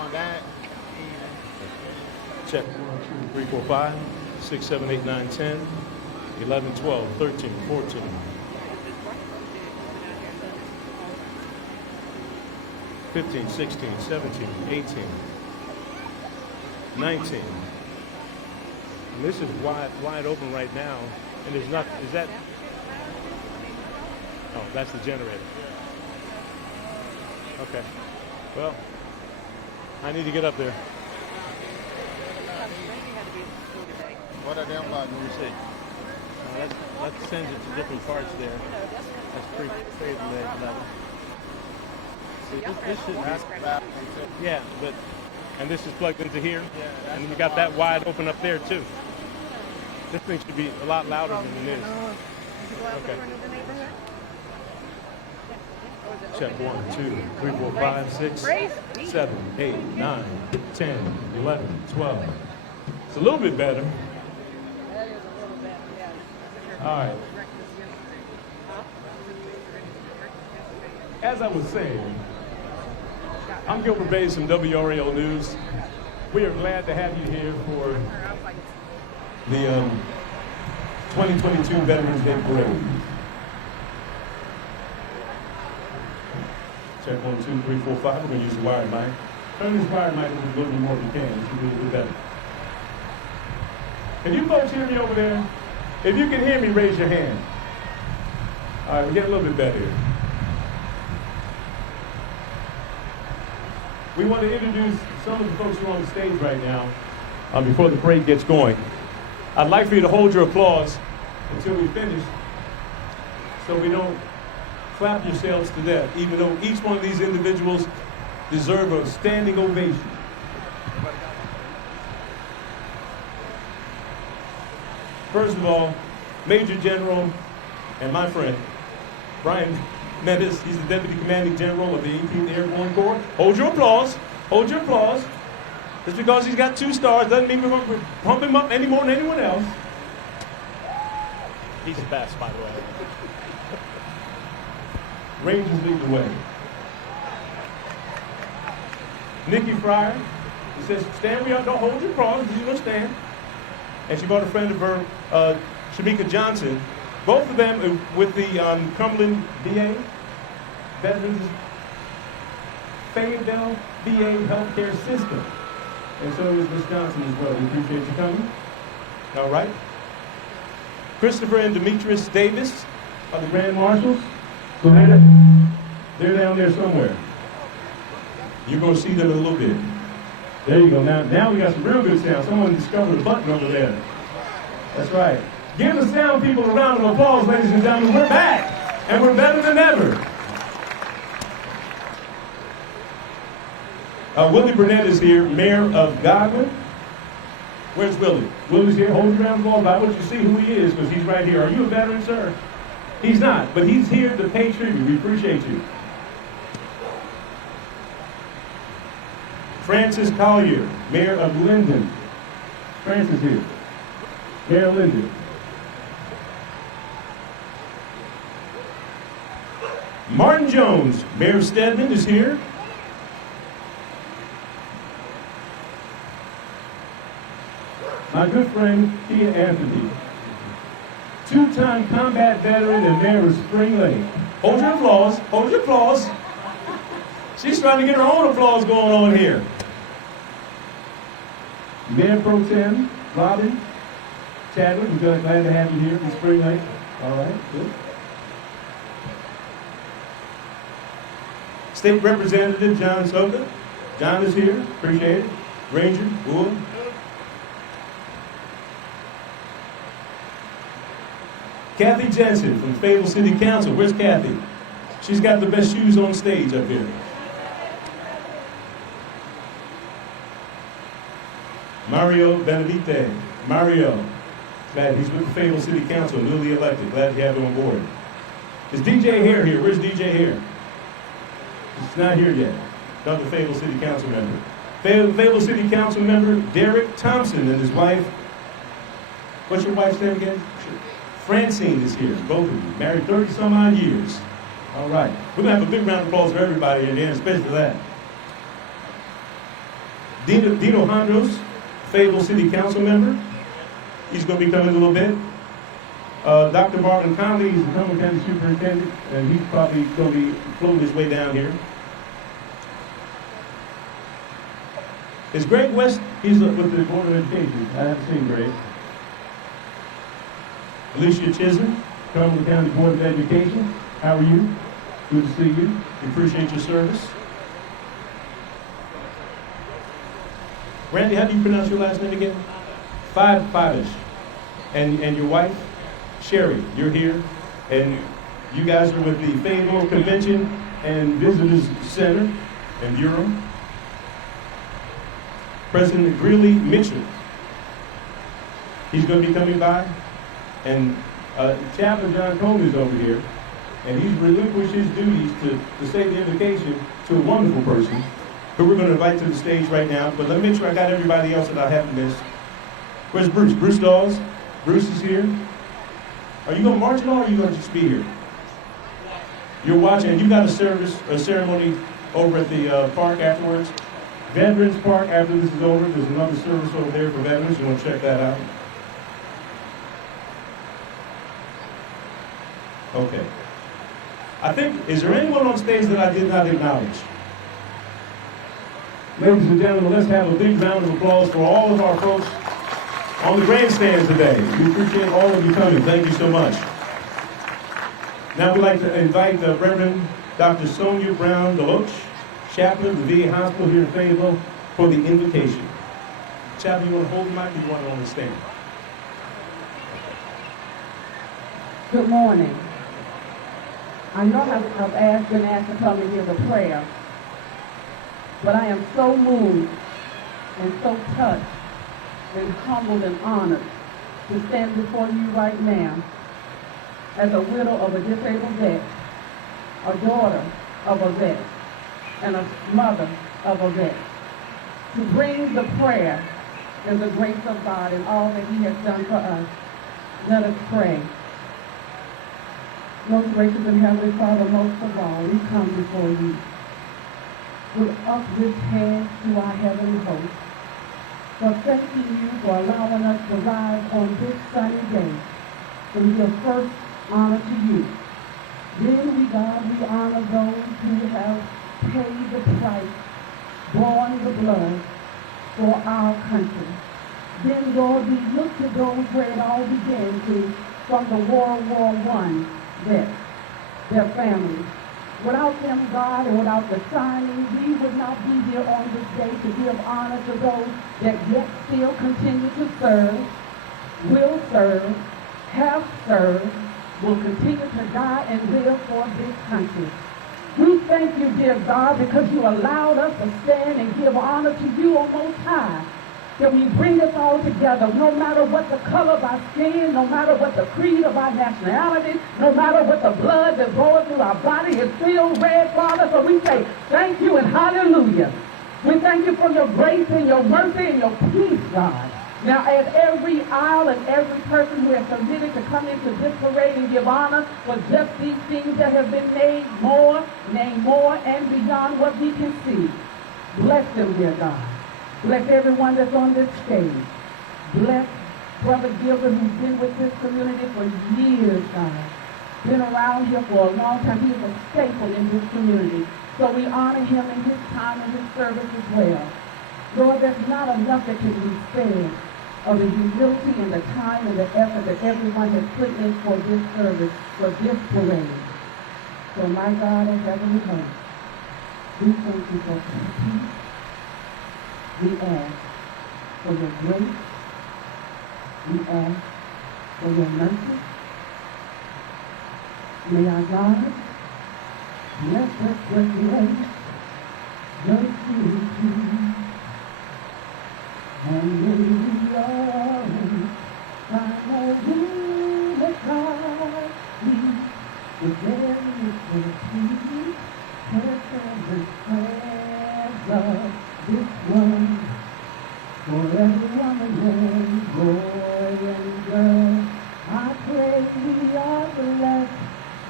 on that. Check. 3, 4, 5, 6, 7, 8, 9, 10, 11, 12, 13, 14. 15, 16, 17, 18, 19. And this is wide open right now, and there's nothing. Is that? Oh, that's the generator. Okay. Well, I need to get up there. What are them buttons? Let me see. That sends it to different parts there. That's pre-faded level. See, this should be. Yeah, but and this is plugged into here, and you got that wide open up there too. This thing should be a lot louder than it is. Okay. Check 1, 2, 3, 4, 5, 6, 7, 8, 9, 10, 11, 12. It's a little bit better. All right. As I was saying, I'm Gilbert Bays from WRAL News. We are glad to have you here for the 2022 Veterans Day Parade. Check 1, 2, 3, 4, 5. We're going to use the wired mic. Turn this wired mic a little bit more if you can. It should be a little better. Can you folks hear me over there? If you can hear me, raise your hand. All right, we're getting a little bit better here. We want to introduce some of the folks who are on the stage right now before the parade gets going. I'd like for you to hold your applause until we finish so we don't clap yourselves to death, even though each one of these individuals deserve a standing ovation. First of all, Major General and my friend, Brian Mendes, he's the Deputy Commanding General of the 18th Airborne Corps. Hold your applause. Hold your applause. Just because he's got 2 stars doesn't mean we're going to pump him up any more than anyone else. He's the best, by the way. Rangers lead the way. Nikki Fryer, he says, stand where you are, don't hold your applause, you're going to stand. And she brought a friend of her, Shamika Johnson. Both of them with the Cumberland VA, Veterans Fayetteville VA healthcare system. And so is Ms. Johnson as well. We appreciate you coming. All right. Christopher and Demetrius Davis are the Grand Marshals. So they're down there somewhere. You're going to see them in a little bit. There you go. Now we got some real good sound. Someone discovered a button over there. That's right. Give the sound people a round of applause, ladies and gentlemen. We're back, and we're better than ever. Willie Burnett is here, Mayor of Godwin. Where's Willie? Willie's here. Hold your round of applause. I want you to see who he is, because he's right here. Are you a veteran, sir? He's not, but he's here to pay tribute. We appreciate you. Francis Collier, Mayor of Linden. Francis here. Mayor of Linden. Martin Jones, Mayor of Stedman, is here. My good friend, Tia Anthony. 2-time combat veteran and Mayor of Spring Lake. Hold your applause. Hold your applause. She's trying to get her own applause going on here. Mayor Pro Tem, Robin Chadwick, we're glad to have you here in Spring Lake. All right, good. State Representative John Soka. John is here, appreciate it. Ranger Wood. Kathy Jensen from Fayetteville City Council. Where's Kathy? She's got the best shoes on stage up here. Mario Benedite. Mario. Glad he's with the Fayetteville City Council, newly elected. Glad to have him on board. Is DJ Hare here? Where's DJ Hare? He's not here yet. Another Fayetteville City Council member. Fayetteville City Council member Derek Thompson and his wife. What's your wife's name again? Francine is here, both of you. Married 30-some odd years. All right. We're going to have a big round of applause for everybody in there, especially that. Dino Hondros, Fayetteville City Council member. He's going to be coming in a little bit. Dr. Marvin Conley, he's the Cumberland County Superintendent, and he's probably going to be floating his way down here. Is Greg West? He's with the Board of Education. I haven't seen Greg. Alicia Chisholm, Cumberland County Board of Education. How are you? Good to see you. We appreciate your service. Randy, how do you pronounce your last name again? Five-ish. And your wife, Sherry, you're here. And you guys are with the Fayetteville Convention and Visitors Center and Bureau. President Greeley Mitchell, he's going to be coming by. And Chaplain John Coleman is over here. And he's relinquished his duties to say the invocation to a wonderful person who we're going to invite to the stage right now. But let me make sure I got everybody else that I haven't missed. Where's Bruce? Bruce Dawes? Bruce is here. Are you going to march at all, or are you going to just be here? You're watching, and you got a ceremony over at the park afterwards. Veterans Park, after this is over, there's another service over there for veterans. You want to check that out? Okay. I think, is there anyone on stage that I did not acknowledge? Ladies and gentlemen, let's have a big round of applause for all of our folks on the grandstand today. We appreciate all of you coming. Thank you so much. Now we'd like to invite the Reverend Dr. Sonia Brown Deloach, chaplain of the VA Hospital here in Fayetteville, for the invocation. Chaplain, you want to hold the mic, or you want it on the stand? Good morning. I know I've been asked to come and give a prayer, but I am so moved and so touched and humbled and honored to stand before you right now as a widow of a disabled vet, a daughter of a vet, and a mother of a vet, to bring the prayer and the grace of God and all that He has done for us. Let us pray. Most gracious and Heavenly Father, most of all, we come before you with uplifted hands to our heavenly host, for thanking you for allowing us to rise on this sunny day to give first honor to you. Then, God, we honor those who have paid the price, borne the blood for our country. Then, Lord, we look to those where it all began from the World War I vets, their families. Without them, God, and without the signing, we would not be here on this day to give honor to those that yet still continue to serve, will serve, have served, will continue to die and live for this country. We thank you, dear God, because you allowed us to stand and give honor to you on Most High. That we bring us all together, no matter what the color of our skin, no matter what the creed of our nationality, no matter what the blood that's going through our body is still red, Father. So we say thank you and hallelujah. We thank you for your grace and your mercy and your peace, God. Now, as every aisle and every person who has submitted to come into this parade and give honor for just these things that have been named more and beyond what we can see. Bless them, dear God. Bless everyone that's on this stage. Bless Brother Gilbert, who's been with this community for years, God. Been around here for a long time. He is a staple in this community. So we honor him in his time and his service as well. Lord, there's not enough that can be said of the humility and the time and the effort that everyone has put in for this service, for this parade. So my God and Heavenly Host, we thank you for peace. We ask for your grace. We ask for your mercy. May our God bless us with grace, mercy, and may we always find a will of God. With every peace, every prayers of this one, for every woman, boy, and girl, I pray we are blessed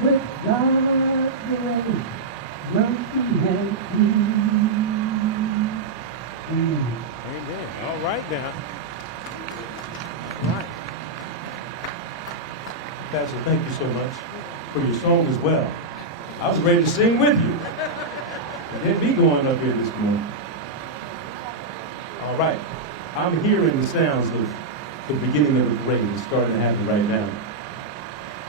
with God's grace, mercy, and peace. Amen. right now. All right. Pastor, thank you so much for your song as well. I was ready to sing with you. Get me going up here this morning. All right. I'm hearing the sounds of the beginning of the parade. It's starting to happen right now.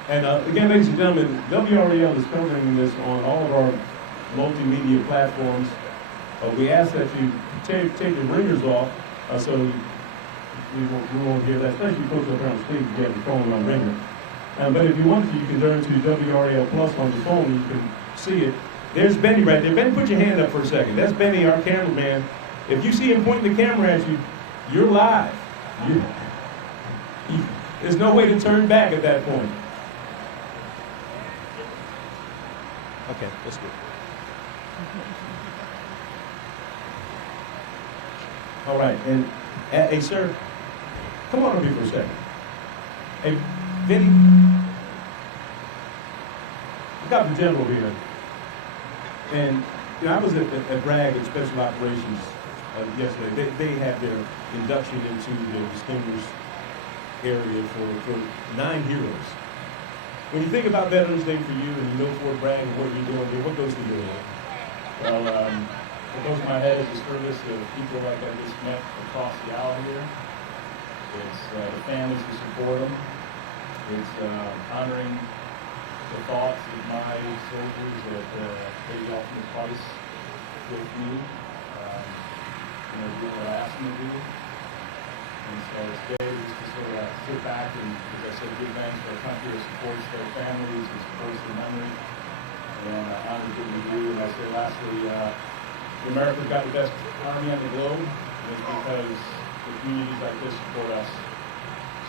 And again, ladies and gentlemen, WRAL is covering this on all of our multimedia platforms. We ask that you take your ringers off so we won't hear that, especially folks up around the stage who get the phone on ringer. But if you want to, you can turn to WRAL Plus on your phone and you can see it. There's Benny right there. Benny, put your hand up for a second. That's Benny, our cameraman. If you see him pointing the camera at you, you're live. There's no way to turn back at that point. Okay, that's good. All right, and hey, sir, come on up here for a second. Hey, Vinny, we got the general here, and you know, I was at BRAG at Special Operations yesterday. They had their induction into the distinguished area for 9 heroes. When you think about Veterans Day for you, and you know Fort Bragg and what you're doing here, what goes through your head? Well, what goes in my head is the service of people like I just met across the aisle here. It's the families who support them. It's honoring the thoughts of my soldiers that paid the ultimate price with me, doing what I asked them to do. And so today, just to sort of sit back and, as I said, give thanks to our country that supports their families and supports their memory. And honors what we do. And I say lastly, America's got the best army on the globe, and it's because the communities like this support us.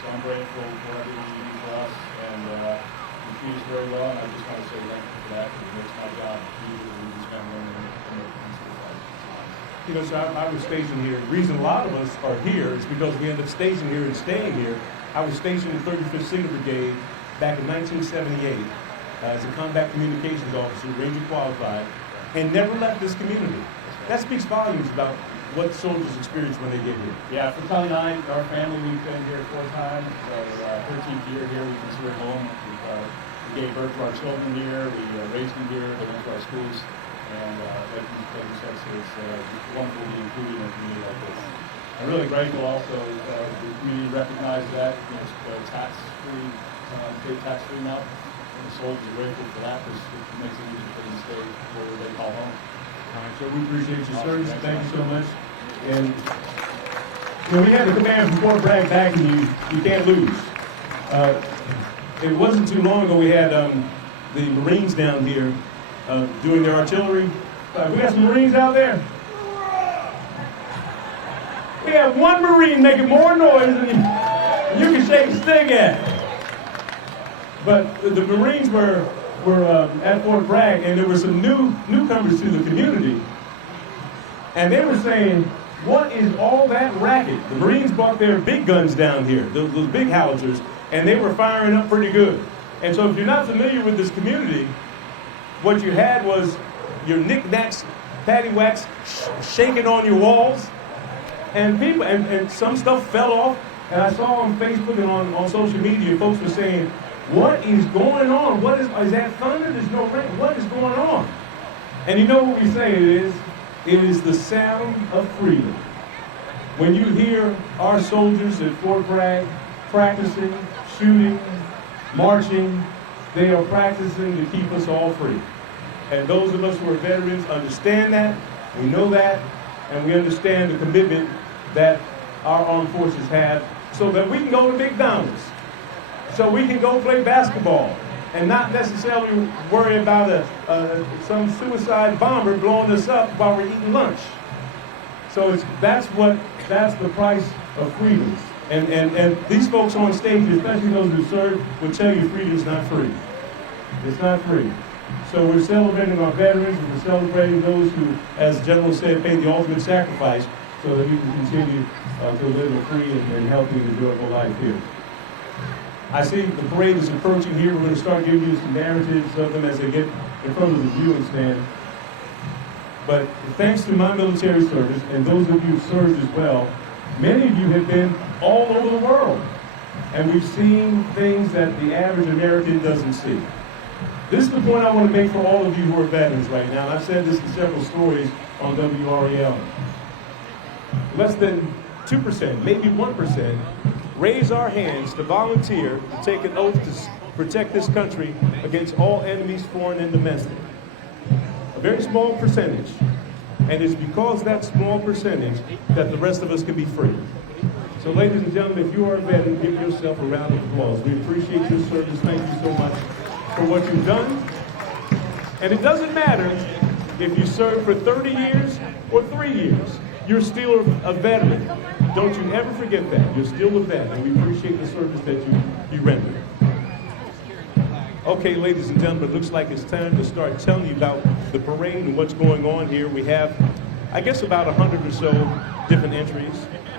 So I'm grateful for everything you do for us, and you treat us very well, and I just want to say thank you for that, because it makes my job easier to lead this family and make peaceful fight. You know, so I was stationed here. The reason a lot of us are here is because we ended up stationed here and staying here. I was stationed in 35th Signal Brigade back in 1978 as a combat communications officer, Ranger qualified, and never left this community. That speaks volumes about what soldiers experience when they get here. Yeah, for Kelly and I, our family, we've been here 4 times. So 13th year here, we consider home. We gave birth to our children here. We raised them here. They went to our schools. And like you said, so it's wonderful to be included in a community like this. I'm really grateful also the community recognized that. It's tax-free, state tax-free now. And the soldiers are grateful for that because it makes it easy for them to stay where they call home. All right, so we appreciate your service. Thank you so much. And you know, we had the command from Fort Bragg back, and you can't lose. It wasn't too long ago we had the Marines down here doing their artillery. We got some Marines out there. We have one Marine making more noise than you can shake a stick at. But the Marines were at Fort Bragg, and there were some newcomers to the community, and they were saying, what is all that racket? The Marines brought their big guns down here, those big howitzers, and they were firing up pretty good. And so if you're not familiar with this community, what you had was your knickknacks, paddywhacks shaking on your walls, and people, and some stuff fell off, and I saw on Facebook and on social media, folks were saying, what is going on? What is that thunder? There's no rain. What is going on? And you know what we say it is? It is the sound of freedom. When you hear our soldiers at Fort Bragg practicing, shooting, marching, they are practicing to keep us all free. And those of us who are veterans understand that, we know that, and we understand the commitment that our armed forces have so that we can go to McDonald's, so we can go play basketball and not necessarily worry about some suicide bomber blowing us up while we're eating lunch. So that's the price of freedom. And these folks on stage, especially those who serve, will tell you freedom's not free. It's not free. So we're celebrating our veterans, and we're celebrating those who, as the General said, paid the ultimate sacrifice so that we can continue to live a free and healthy and enjoyable life here. I see the parade is approaching here. We're going to start giving you some narratives of them as they get in front of the viewing stand. But thanks to my military service and those of you who served as well, Many of you have been all over the world, and we've seen things that the average American doesn't see. This is the point I want to make for all of you who are veterans right now, and I've said this in several stories on WRAL. Less than 2%, maybe 1%, raise our hands to volunteer to take an oath to protect this country against all enemies, foreign and domestic. A very small percentage. And it's because that small percentage that the rest of us can be free. So ladies and gentlemen, if you are a veteran, give yourself a round of applause. We appreciate your service. Thank you so much for what you've done. And it doesn't matter if you served for 30 years or 3 years. You're still a veteran. Don't you ever forget that. You're still a vet, and we appreciate the service that you render. Okay, ladies and gentlemen, it looks like it's time to start telling you about the parade and what's going on here. We have, I guess, about 100 or so different entries.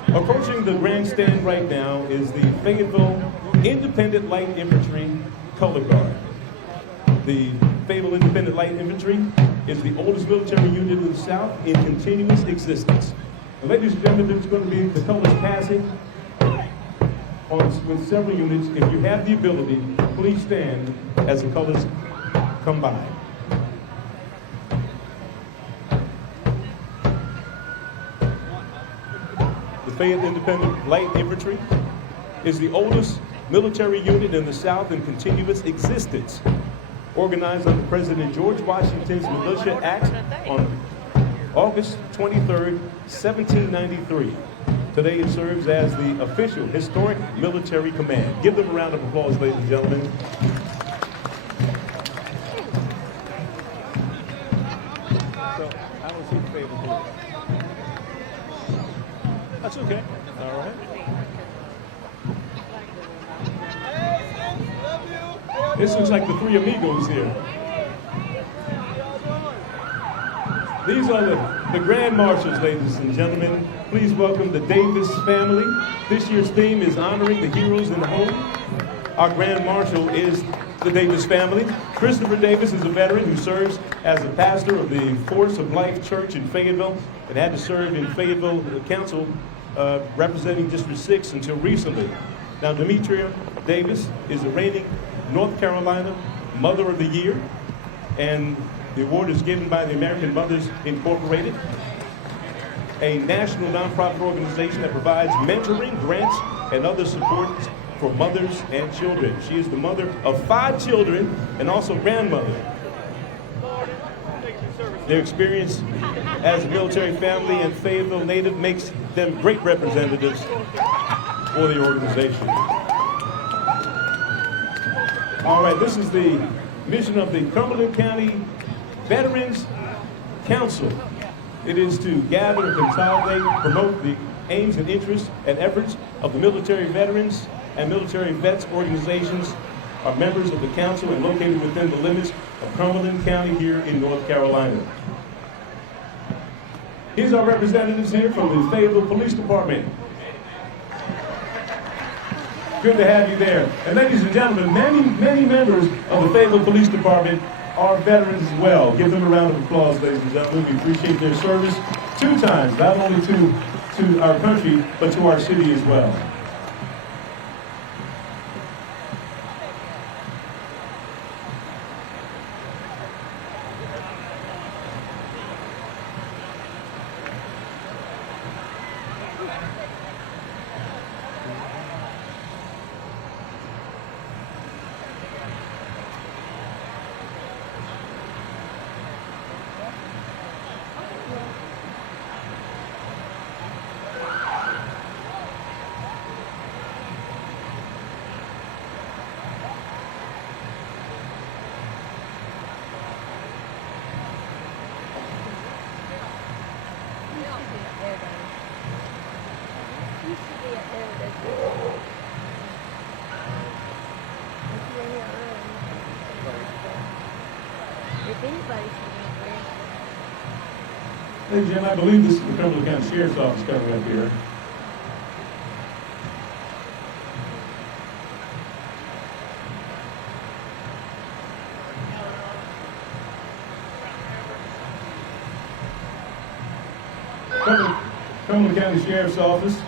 Approaching the grandstand right now is the Fayetteville Independent Light Infantry Color Guard. The Fayetteville Independent Light Infantry is the oldest military unit in the South in continuous existence. And ladies and gentlemen, there's going to be the colors passing with several units. If you have the ability, please stand as the colors come by. The Fayetteville Independent Light Infantry is the oldest military unit in the South in continuous existence, organized under President George Washington's Militia Act on August 23rd, 1793. Today it serves as the official historic military command. Give them a round of applause, ladies and gentlemen. So, I don't see the favorite. That's okay. All right. This looks like the Three Amigos here. These are the Grand Marshals, ladies and gentlemen. Please welcome the Davis family. This year's theme is honoring the heroes in the home. Our Grand Marshal is the Davis family. Christopher Davis is a veteran who serves as a pastor of the Force of Life Church in Fayetteville and had to serve in Fayetteville Council representing District 6 until recently. Now, Demetria Davis is the reigning North Carolina Mother of the Year, and the award is given by the American Mothers Incorporated, a national nonprofit organization that provides mentoring, grants, and other support for mothers and children. She is the mother of 5 children and also grandmother. Their experience as a military family and Fayetteville native makes them great representatives for the organization. All right, this is the mission of the Cumberland County Veterans Council. It is to gather and consolidate, promote the aims and interests and efforts of the military veterans and military vets organizations are members of the council and located within the limits of Cumberland County here in North Carolina. Here's our representatives here from the Fayetteville Police Department. Good to have you there. And ladies and gentlemen, many members of the Fayetteville Police Department are veterans as well. Give them a round of applause, ladies and gentlemen. We appreciate their service 2 times, not only to our country, but to our city as well. Hey, Jim, I believe this is the Cumberland County Sheriff's Office coming up here. Cumberland County Sheriff's Office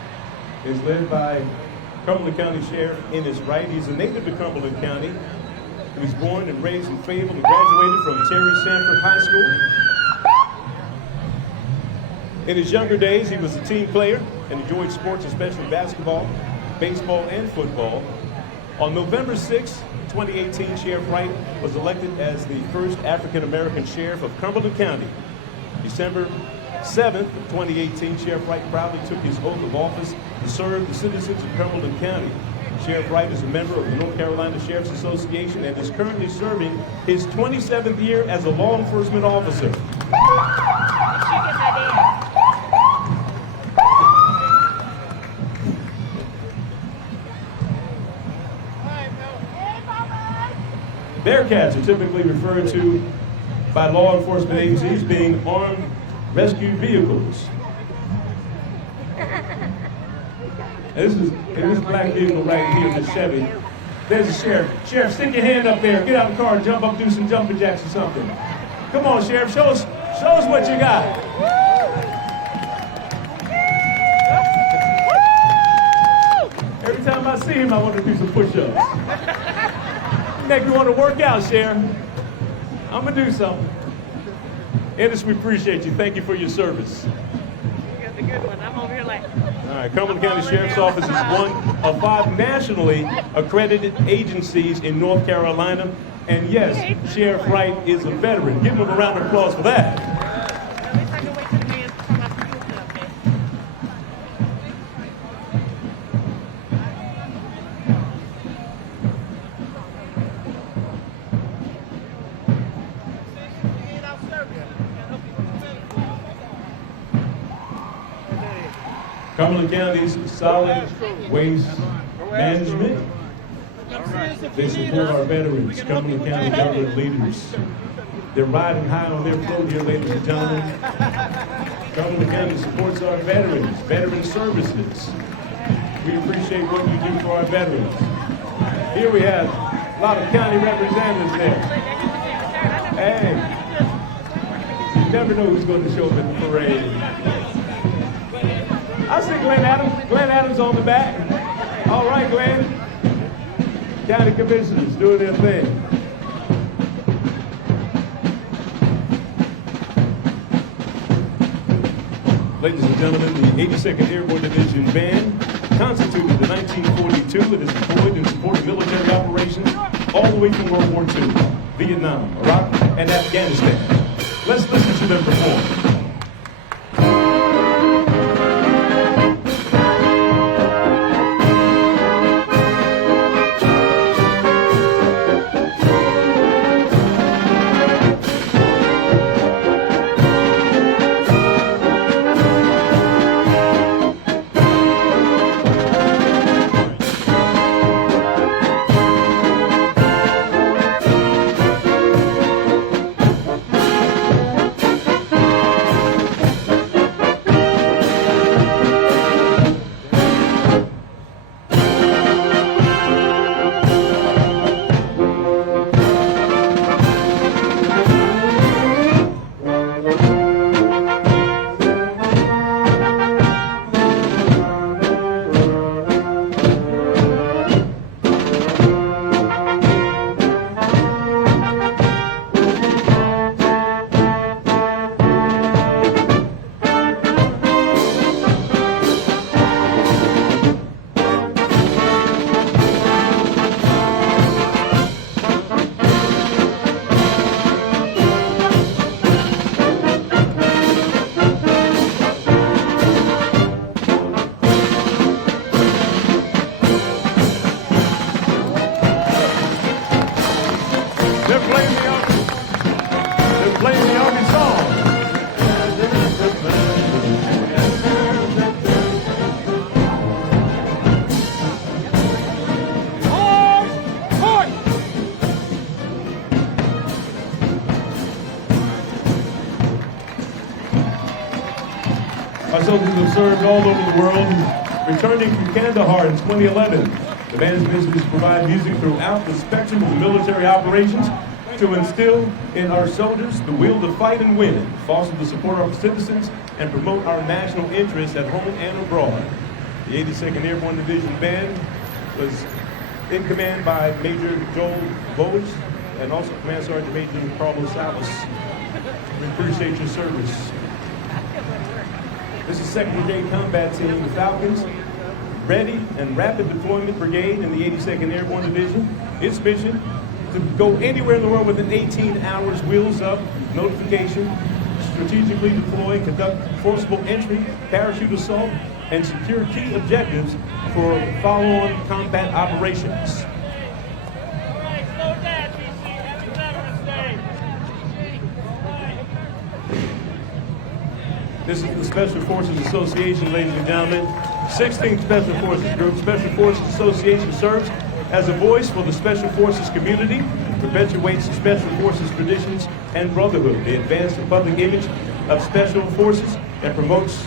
is led by Cumberland County Sheriff in his right. He's a native to Cumberland County. He was born and raised in Fayetteville and graduated from Terry Sanford High School. In his younger days, he was a team player and enjoyed sports, especially basketball, baseball, and football. On November 6, 2018, Sheriff Wright was elected as the first African-American sheriff of Cumberland County. December 7th, 2018, Sheriff Wright proudly took his oath of office to serve the citizens of Cumberland County. Sheriff Wright is a member of the North Carolina Sheriff's Association and is currently serving his 27th year as a law enforcement officer. Bearcats are typically referred to by law enforcement agencies being armed rescue vehicles. And this black vehicle right here, the Chevy. There's a sheriff. Sheriff, stick your hand up there. Get out of the car and jump up, do some jumping jacks or something. Come on, Sheriff, show us what you got. Every time I see him, I want to do some push-ups. Make me want to work out, Sheriff. I'm going to do something. Ennis, we appreciate you. Thank you for your service. You got the good one. I'm over here like... All right, Cumberland County Sheriff's Office is one of 5 nationally accredited agencies in North Carolina. And yes, Sheriff Wright is a veteran. Give him a round of applause for that. At least I can wait till the man's come out the booth up there. Cumberland County's solid waste management. They support our veterans, Cumberland County government leaders. They're riding high on their float here, ladies and gentlemen. Cumberland County supports our veterans, veteran services. We appreciate what you do for our veterans. Here we have a lot of county representatives there. Hey, you never know who's going to show up at the parade. I see Glenn Adams. Glenn Adams on the back. All right, Glenn. County commissioners doing their thing. Ladies and gentlemen, the 82nd Airborne Division Band, constituted in 1942, it is deployed in support of military operations all the way from World War II, Vietnam, Iraq, and Afghanistan. Let's listen to them perform. Our soldiers have served all over the world. Returning from Kandahar in 2011, the band's mission is to provide music throughout the spectrum of the military operations to instill in our soldiers the will to fight and win, foster the support of our citizens, and promote our national interests at home and abroad. The 82nd Airborne Division Band was in command by Major Joel Bowes and also Command Sergeant Major Carlos Salas. We appreciate your service. This is 2nd Brigade Combat Team, the Falcons, Ready and Rapid Deployment Brigade in the 82nd Airborne Division. Its mission to go anywhere in the world within 18 hours, wheels up, notification, strategically deploy, conduct forcible entry, parachute assault, and secure key objectives for follow-on combat operations. This is the Special Forces Association, ladies and gentlemen. 16th Special Forces Group. Special Forces Association serves as a voice for the Special Forces community, perpetuates the Special Forces traditions and brotherhood. They advance the public image of Special Forces and promotes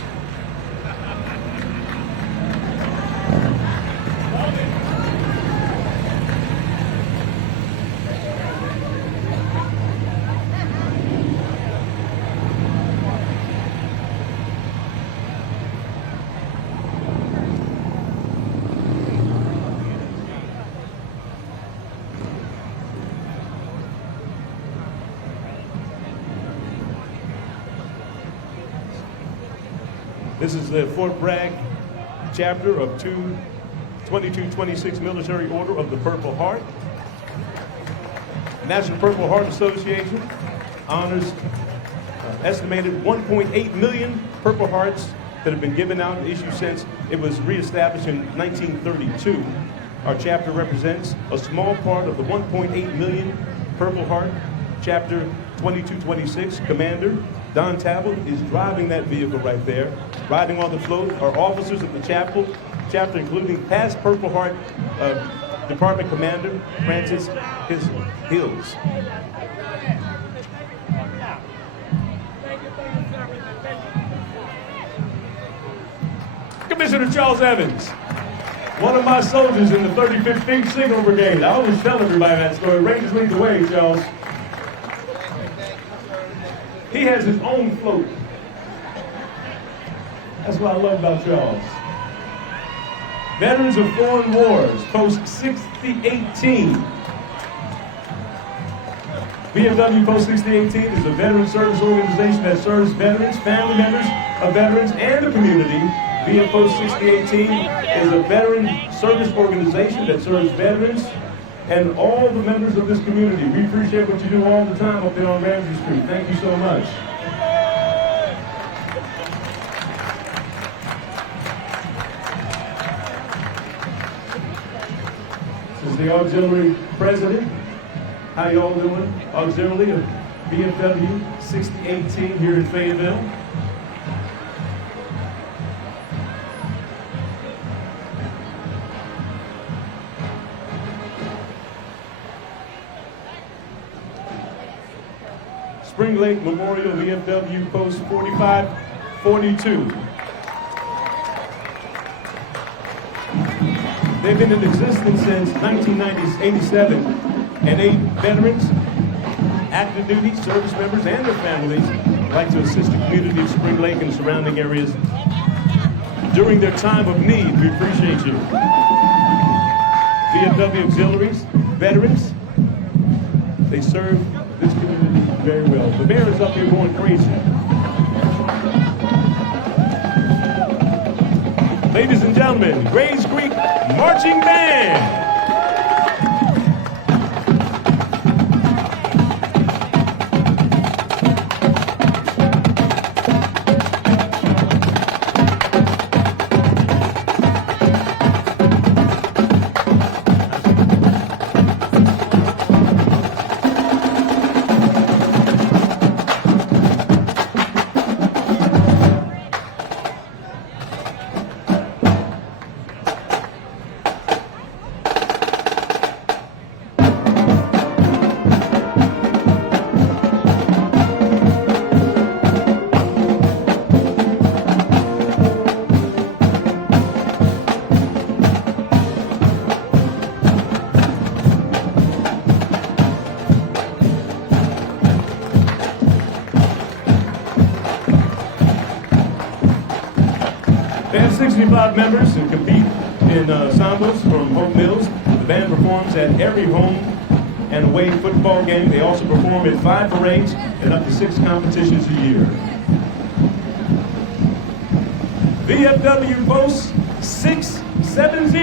This is the Fort Bragg chapter of 2226 Military Order of the Purple Heart. National Purple Heart Association honors estimated 1.8 million Purple Hearts that have been given out and issued since it was reestablished in 1932. Our chapter represents a small part of the 1.8 million Purple Heart. Chapter 2226 Commander Don Tabel is driving that vehicle right there. Riding on the float are officers of the chapter including past Purple Heart Department Commander Francis Hills. Commissioner Charles Evans, one of my soldiers in the 35th Signal Brigade. I always tell everybody that story. Rangers lead the way, Charles. He has his own float. That's what I love about Charles. Veterans of Foreign Wars, Post 6018. VFW Post 6018 is a veteran service organization that serves veterans, family members of veterans, and the community. VF Post 6018 is a veteran service organization that serves veterans and all the members of this community. We appreciate what you do all the time up there on Ramsey Street. Thank you so much. This is the auxiliary president. How y'all doing? Auxiliary of VFW 6018 here in Fayetteville. Spring Lake Memorial VFW Post 4542. They've been in existence since 1987, and 8 veterans, active duty, service members, and their families like to assist the community of Spring Lake and surrounding areas during their time of need. We appreciate you. VFW auxiliaries, veterans, they serve this community very well. The mayor is up here going crazy. Ladies and gentlemen, Grays Creek Marching Band. They have 65 members and compete in ensembles from home mills. The band performs at every home and away football game. They also perform at 5 parades and up to 6 competitions a year. VFW Post 670.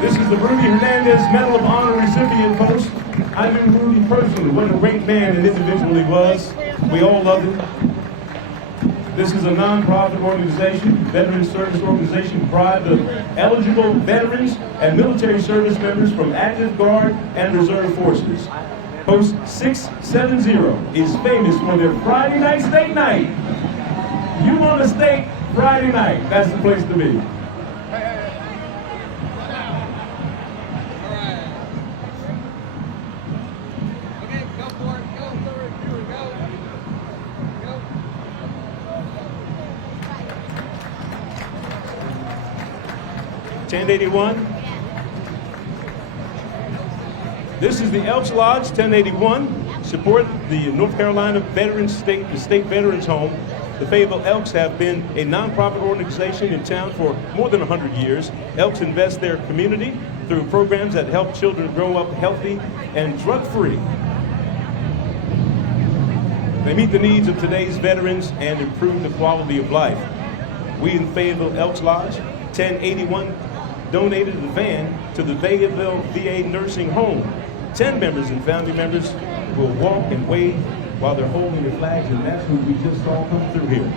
This is the Rudy Hernandez Medal of Honor recipient post. I knew Rudy personally. What a great man and individual he was. We all loved him. This is a non-profit organization, veteran service organization comprised of eligible veterans and military service members from active guard and reserve forces. Post 670 is famous for their Friday night steak night. You want a steak? Friday night. That's the place to be. Okay, go for it. Go. 1081. This is the Elks Lodge, 1081. Support the North Carolina Veterans State Veterans Home. The Fayetteville Elks have been a nonprofit organization in town for more than 100 years. Elks invest their community through programs that help children grow up healthy and drug-free. They meet the needs of today's veterans and improve the quality of life. We in Fayetteville Elks Lodge, 1081, donated a van to the Fayetteville VA nursing home. 10 members and family members will walk and wave while they're holding the flags, and that's who we just saw come through here.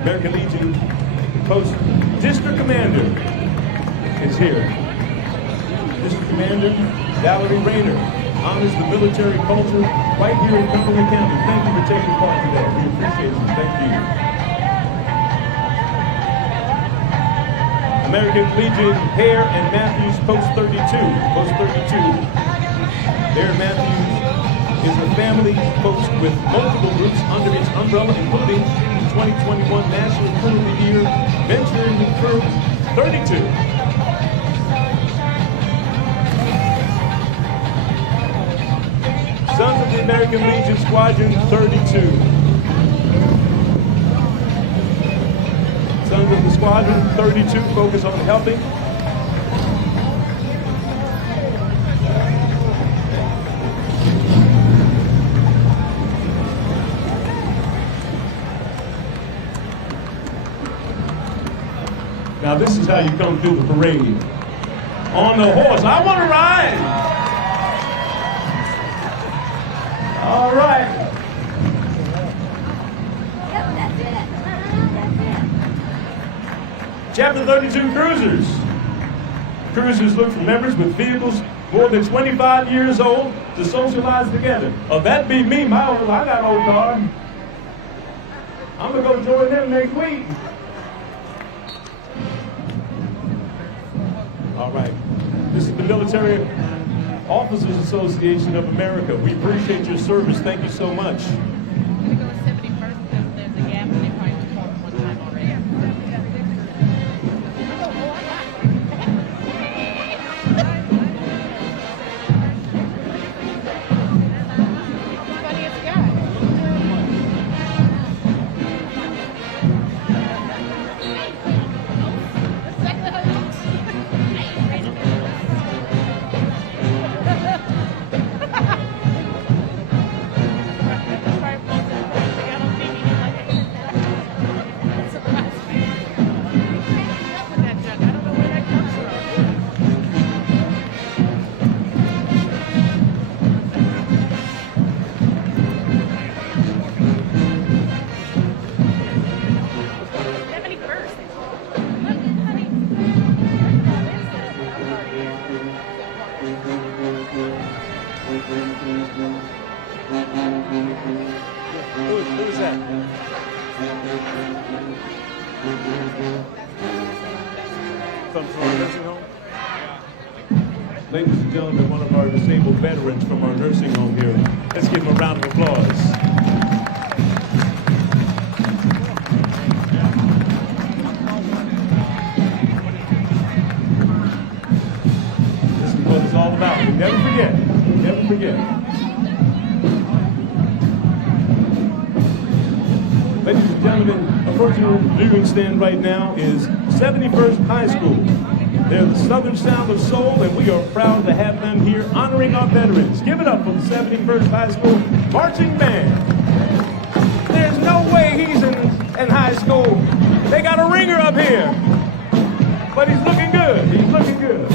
American Legion Post District Commander is here. District Commander Valerie Rayner honors the military culture right here in Cumberland County. Thank you for taking part today. We appreciate you. Thank you. American Legion Hare and Matthews Post 32. Post 32. Hare Matthews is a family post with multiple groups under its umbrella, including the 2021 National Crew of the Year, Venturing the Crew 32. Sons of the American Legion Squadron 32. Sons of the Squadron 32 focus on helping. Now this is how you come through the parade. On the horse. I want to ride! All right. Yep, that's it. Chapter 32 Cruisers. Cruisers look for members with vehicles more than 25 years old to socialize together. Oh, that'd be me. I got an old car. I'm going to go join them next week. All right. This is the Military Officers Association of America. We appreciate your service. Thank you so much. We go to 71st because there's a gap and they probably performed one time already. Funniest guy. Who is that? From our nursing home? Ladies and gentlemen, one of our disabled veterans from our nursing home here. Let's give him a round of applause. This is what it's all about. We never forget. Never forget. gentlemen, approaching the viewing stand right now is 71st High School. They're the Southern Sound of Soul, and we are proud to have them here honoring our veterans. Give it up for the 71st High School Marching Band. There's no way he's in high school. They got a ringer up here. But he's looking good. He's looking good.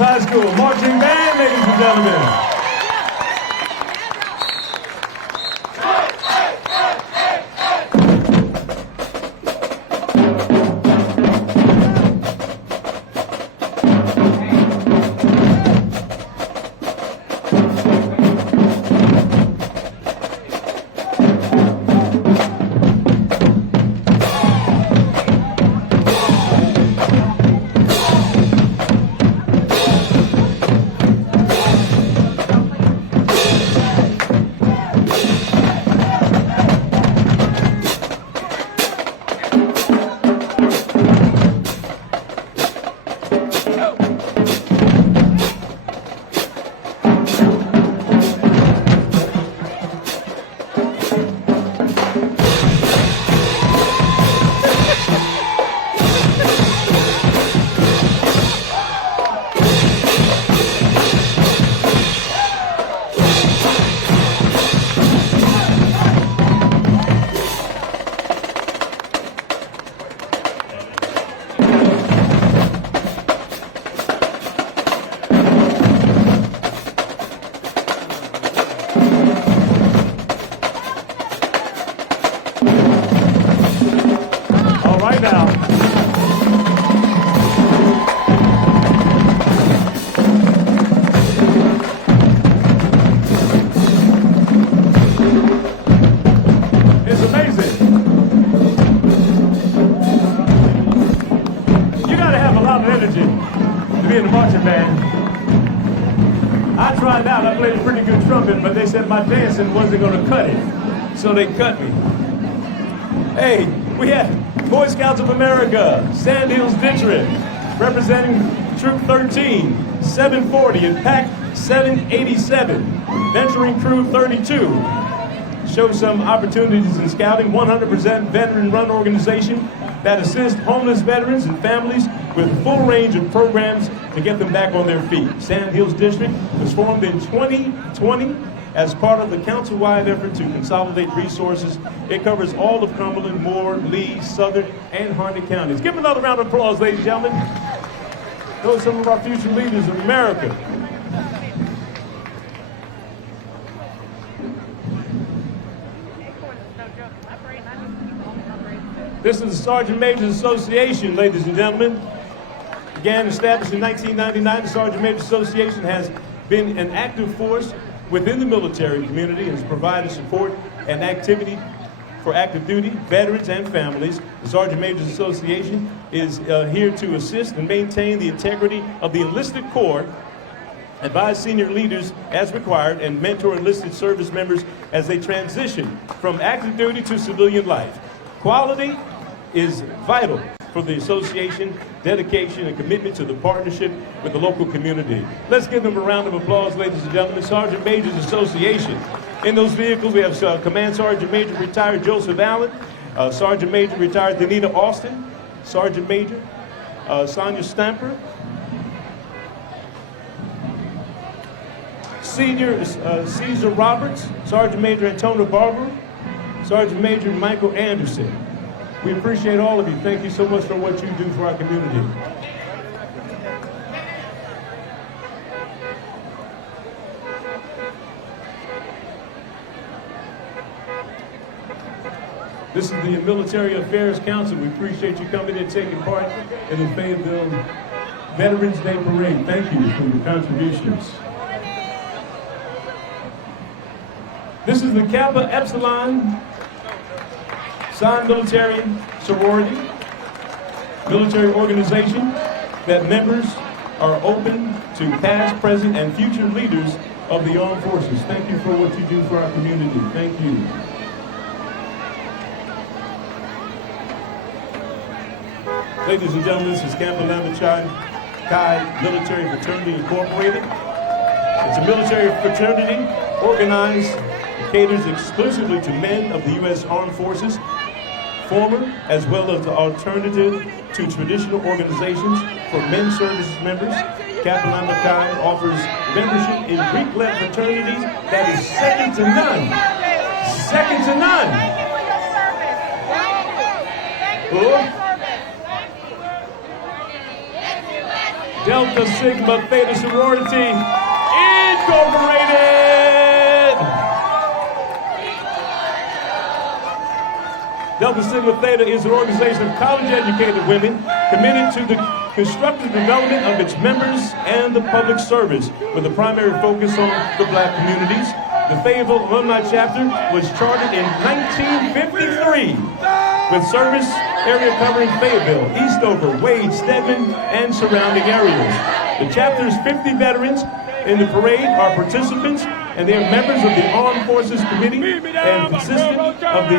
High School Marching Band, ladies and gentlemen. but they said my dancing wasn't going to cut it, so they cut me. Hey, we have Boy Scouts of America, Sand Hills District, representing Troop 13, 740, and Pack 787, Venturing Crew 32. Show some opportunities in scouting, 100% veteran-run organization that assists homeless veterans and families with a full range of programs to get them back on their feet. Sand Hills District was formed in 2020 as part of the council-wide effort to consolidate resources. It covers all of Cumberland, Moore, Lee, Southern, and Harnett counties. Give them another round of applause, ladies and gentlemen. Those are some of our future leaders of America. This is the Sergeant Majors Association, ladies and gentlemen. Began established in 1999, the Sergeant Majors Association has been an active force within the military community and has provided support and activity for active duty, veterans, and families. The Sergeant Majors Association is here to assist and maintain the integrity of the enlisted corps, advise senior leaders as required, and mentor enlisted service members as they transition from active duty to civilian life. Quality is vital for the association, dedication and commitment to the partnership with the local community. Let's give them a round of applause, ladies and gentlemen. Sergeant Majors Association. In those vehicles, we have Command Sergeant Major retired Joseph Allen, Sergeant Major retired Danita Austin, Sergeant Major Sonia Stamper, Senior Caesar Roberts, Sergeant Major Antonio Barber, Sergeant Major Michael Anderson. We appreciate all of you. Thank you so much for what you do for our community. This is the Military Affairs Council. We appreciate you coming and taking part in the Fayetteville Veterans Day Parade. Thank you for your contributions. This is the Kappa Epsilon Psi Military Sorority, military organization that members are open to past, present, and future leaders of the armed forces. Thank you for what you do for our community. Thank you. Ladies and gentlemen, this is Kappa Lambda Chi Military Fraternity Incorporated. It's a military fraternity organized and caters exclusively to men of the U.S. Armed Forces, former as well as the alternative to traditional organizations for men services members. Kappa Lambda Chi offers membership in Greek-led fraternities that is second to none. Second to none. Delta Sigma Theta Sorority Incorporated. Delta Sigma Theta is an organization of college-educated women committed to the constructive development of its members and the public service, with a primary focus on the black communities. The Fayetteville Alumni Chapter was chartered in 1953, with service area covering Fayetteville, Eastover, Wade, Stedman, and surrounding areas. The chapter's 50 veterans in the parade are participants, and they are members of the Armed Forces Committee and consist of the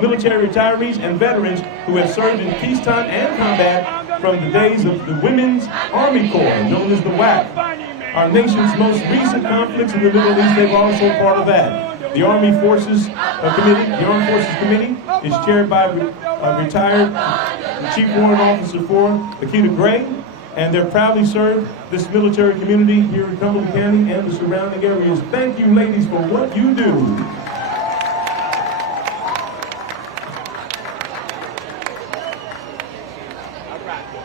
military retirees and veterans who have served in peacetime and combat from the days of the Women's Army Corps, known as the WAC. Our nation's most recent conflicts in the Middle East, they're also part of that. The Armed Forces Committee is chaired by retired Chief Warrant Officer 4, Akita Gray, and they're proudly served this military community here in Cumberland County and the surrounding areas. Thank you, ladies, for what you do.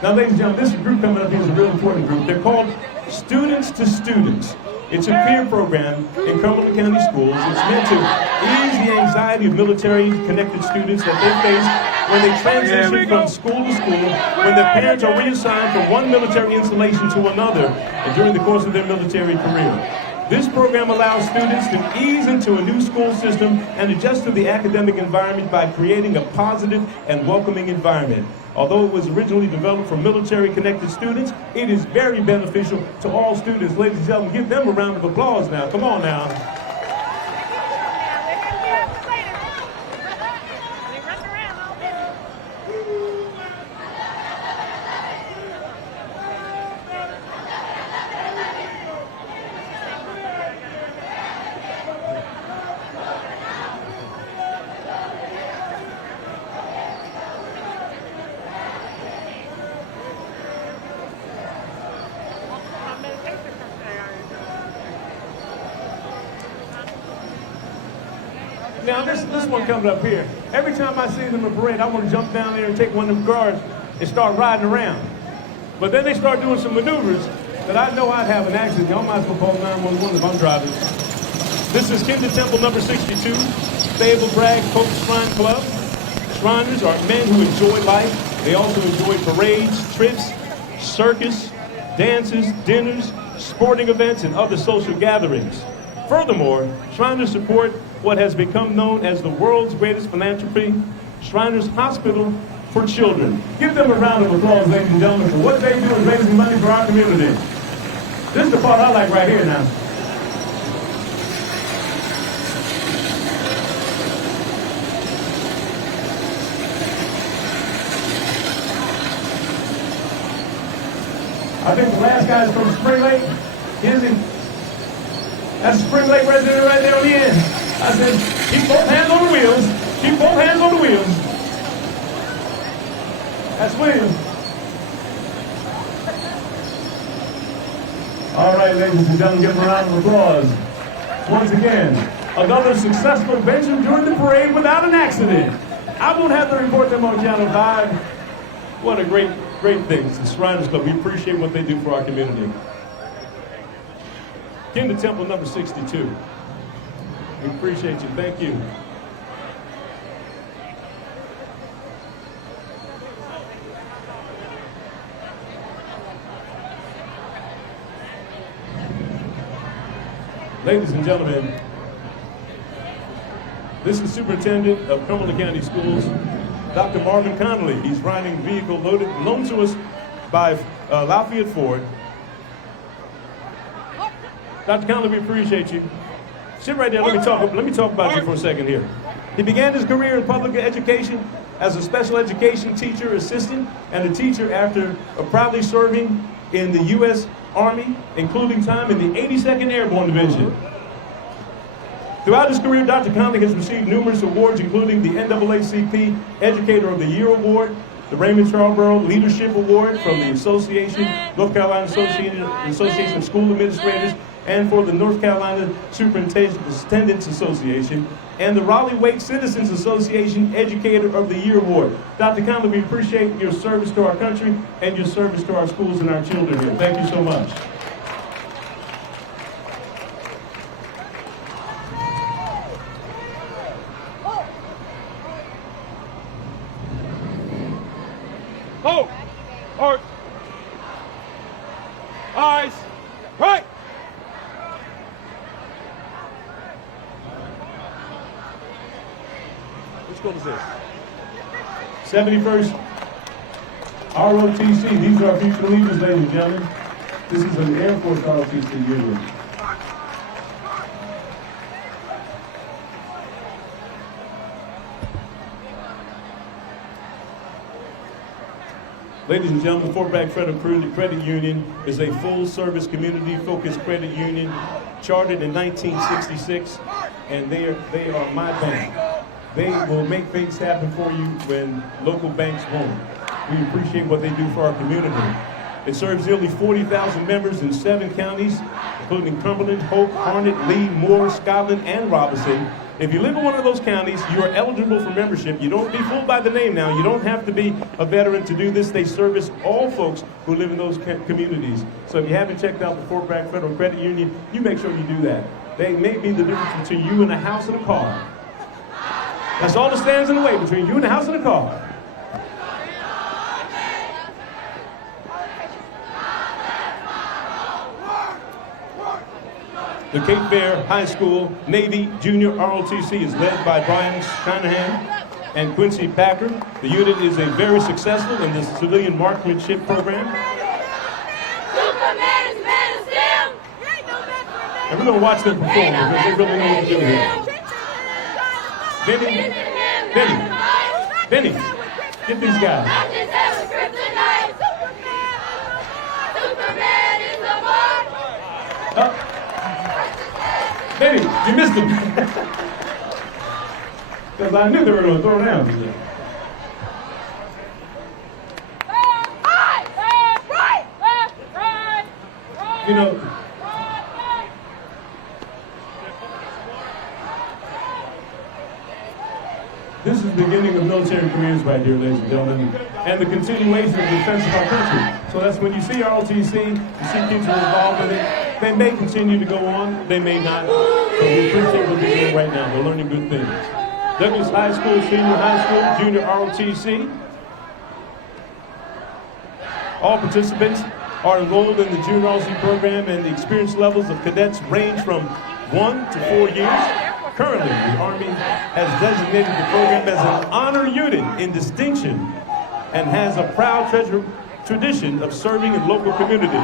Now, ladies and gentlemen, this group coming up here is a real important group. They're called Students to Students. It's a peer program in Cumberland County Schools. It's meant to ease the anxiety of military-connected students that they face when they transition from school to school, when their parents are reassigned from one military installation to another, and during the course of their military career. This program allows students to ease into a new school system and adjust to the academic environment by creating a positive and welcoming environment. Although it was originally developed for military-connected students, it is very beneficial to all students. Ladies and gentlemen, give them a round of applause now. Come on now. Now this one coming up here. Every time I see them in parade, I want to jump down there and take one of them guards and start riding around. But then they start doing some maneuvers that I know I'd have an accident. Y'all might as well call 911 if I'm driving. This is Kinder Temple number 62, Fayetteville Bragg Coach Shrine Club. Shriners are men who enjoy life. They also enjoy parades, trips, circus, dances, dinners, sporting events, and other social gatherings. Furthermore, Shriners support what has become known as the world's greatest philanthropy, Shriners Hospital for Children. Give them a round of applause, ladies and gentlemen, for what they do in raising money for our community. This is the part I like right here now. I think the last guy is from Spring Lake. Is he? That's the Spring Lake resident right there on the end. I said, keep both hands on the wheels. Keep both hands on the wheels. That's William. All right, ladies and gentlemen, give them a round of applause. Once again, another successful venture during the parade without an accident. I won't have to report them on Channel 5. What a great thing. It's the Shriners Club. We appreciate what they do for our community. Kinder Temple number 62. We appreciate you. Thank you. Ladies and gentlemen, this is Superintendent of Cumberland County Schools, Dr. Marvin Connolly. He's riding a vehicle loaned to us by Lafayette Ford. Dr. Connolly, we appreciate you. Sit right there. Let me talk about you for a second here. He began his career in public education as a special education teacher assistant and a teacher after proudly serving in the U.S. Army, including time in the 82nd Airborne Division. Throughout his career, Dr. Connolly has received numerous awards, including the NAACP Educator of the Year Award, the Raymond Charborough Leadership Award from the North Carolina Association of School Administrators, and for the North Carolina Superintendents Association, and the Raleigh-Wake Citizens Association Educator of the Year Award. Dr. Connolly, we appreciate your service to our country and your service to our schools and our children here. Thank you so much. Hold! Art! Eyes! Right! Which school is this? 71st ROTC. These are our future leaders, ladies and gentlemen. This is an Air Force ROTC unit. Ladies and gentlemen, Fort Bragg Federal Credit Union is a full-service, community-focused credit union chartered in 1966, and they are my bank. They will make things happen for you when local banks won't. We appreciate what they do for our community. It serves nearly 40,000 members in 7 counties, including Cumberland, Hope, Harnett, Lee, Moore, Scotland, and Robeson. If you live in one of those counties, you are eligible for membership. You don't be fooled by the name now. You don't have to be a veteran to do this. They service all folks who live in those communities. So if you haven't checked out the Fort Bragg Federal Credit Union, you make sure you do that. They may be the difference between you and a house and a car. That's all that stands in the way between you and a house and a car. The Cape Fear High School Navy Junior ROTC is led by Brian Shanahan. and Quincy Packer. The unit is a very successful in the civilian marksmanship program. And we're going to watch them perform because they really know what to do here. Benny, get these guys. Benny, you missed them. Because I knew they were going to throw down. You know, this is the beginning of military careers right here, ladies and gentlemen, and the continuation of the defense of our country. So that's when you see ROTC, you see kids who are involved in it. They may continue to go on, they may not, but we appreciate what they're doing right now. They're learning good things. Douglas High School, Senior High School, Junior ROTC. All participants are enrolled in the Junior ROTC program, and the experience levels of cadets range from 1 to 4 years. Currently, the Army has designated the program as an honor unit in distinction and has a proud tradition of serving in local communities.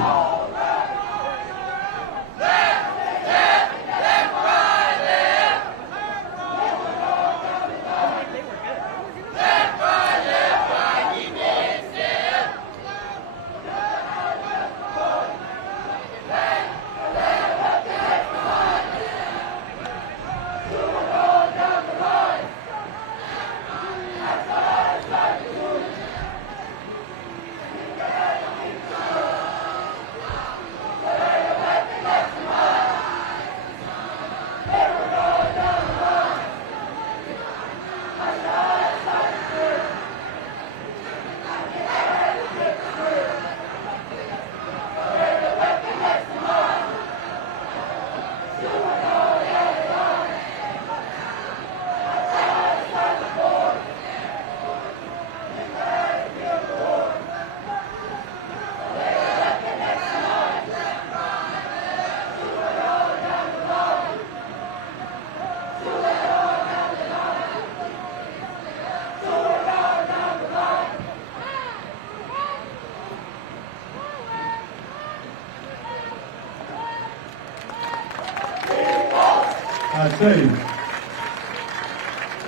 I tell you,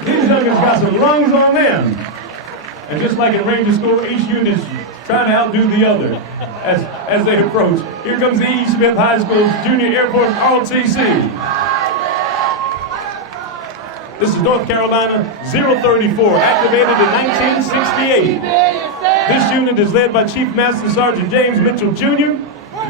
these youngins got some lungs on them. And just like in Ranger School, each unit is trying to outdo the other as they approach. Here comes the E. Smith High School's Junior Air Force ROTC. This is North Carolina 034, activated in 1968. This unit is led by Chief Master Sergeant James Mitchell Jr.,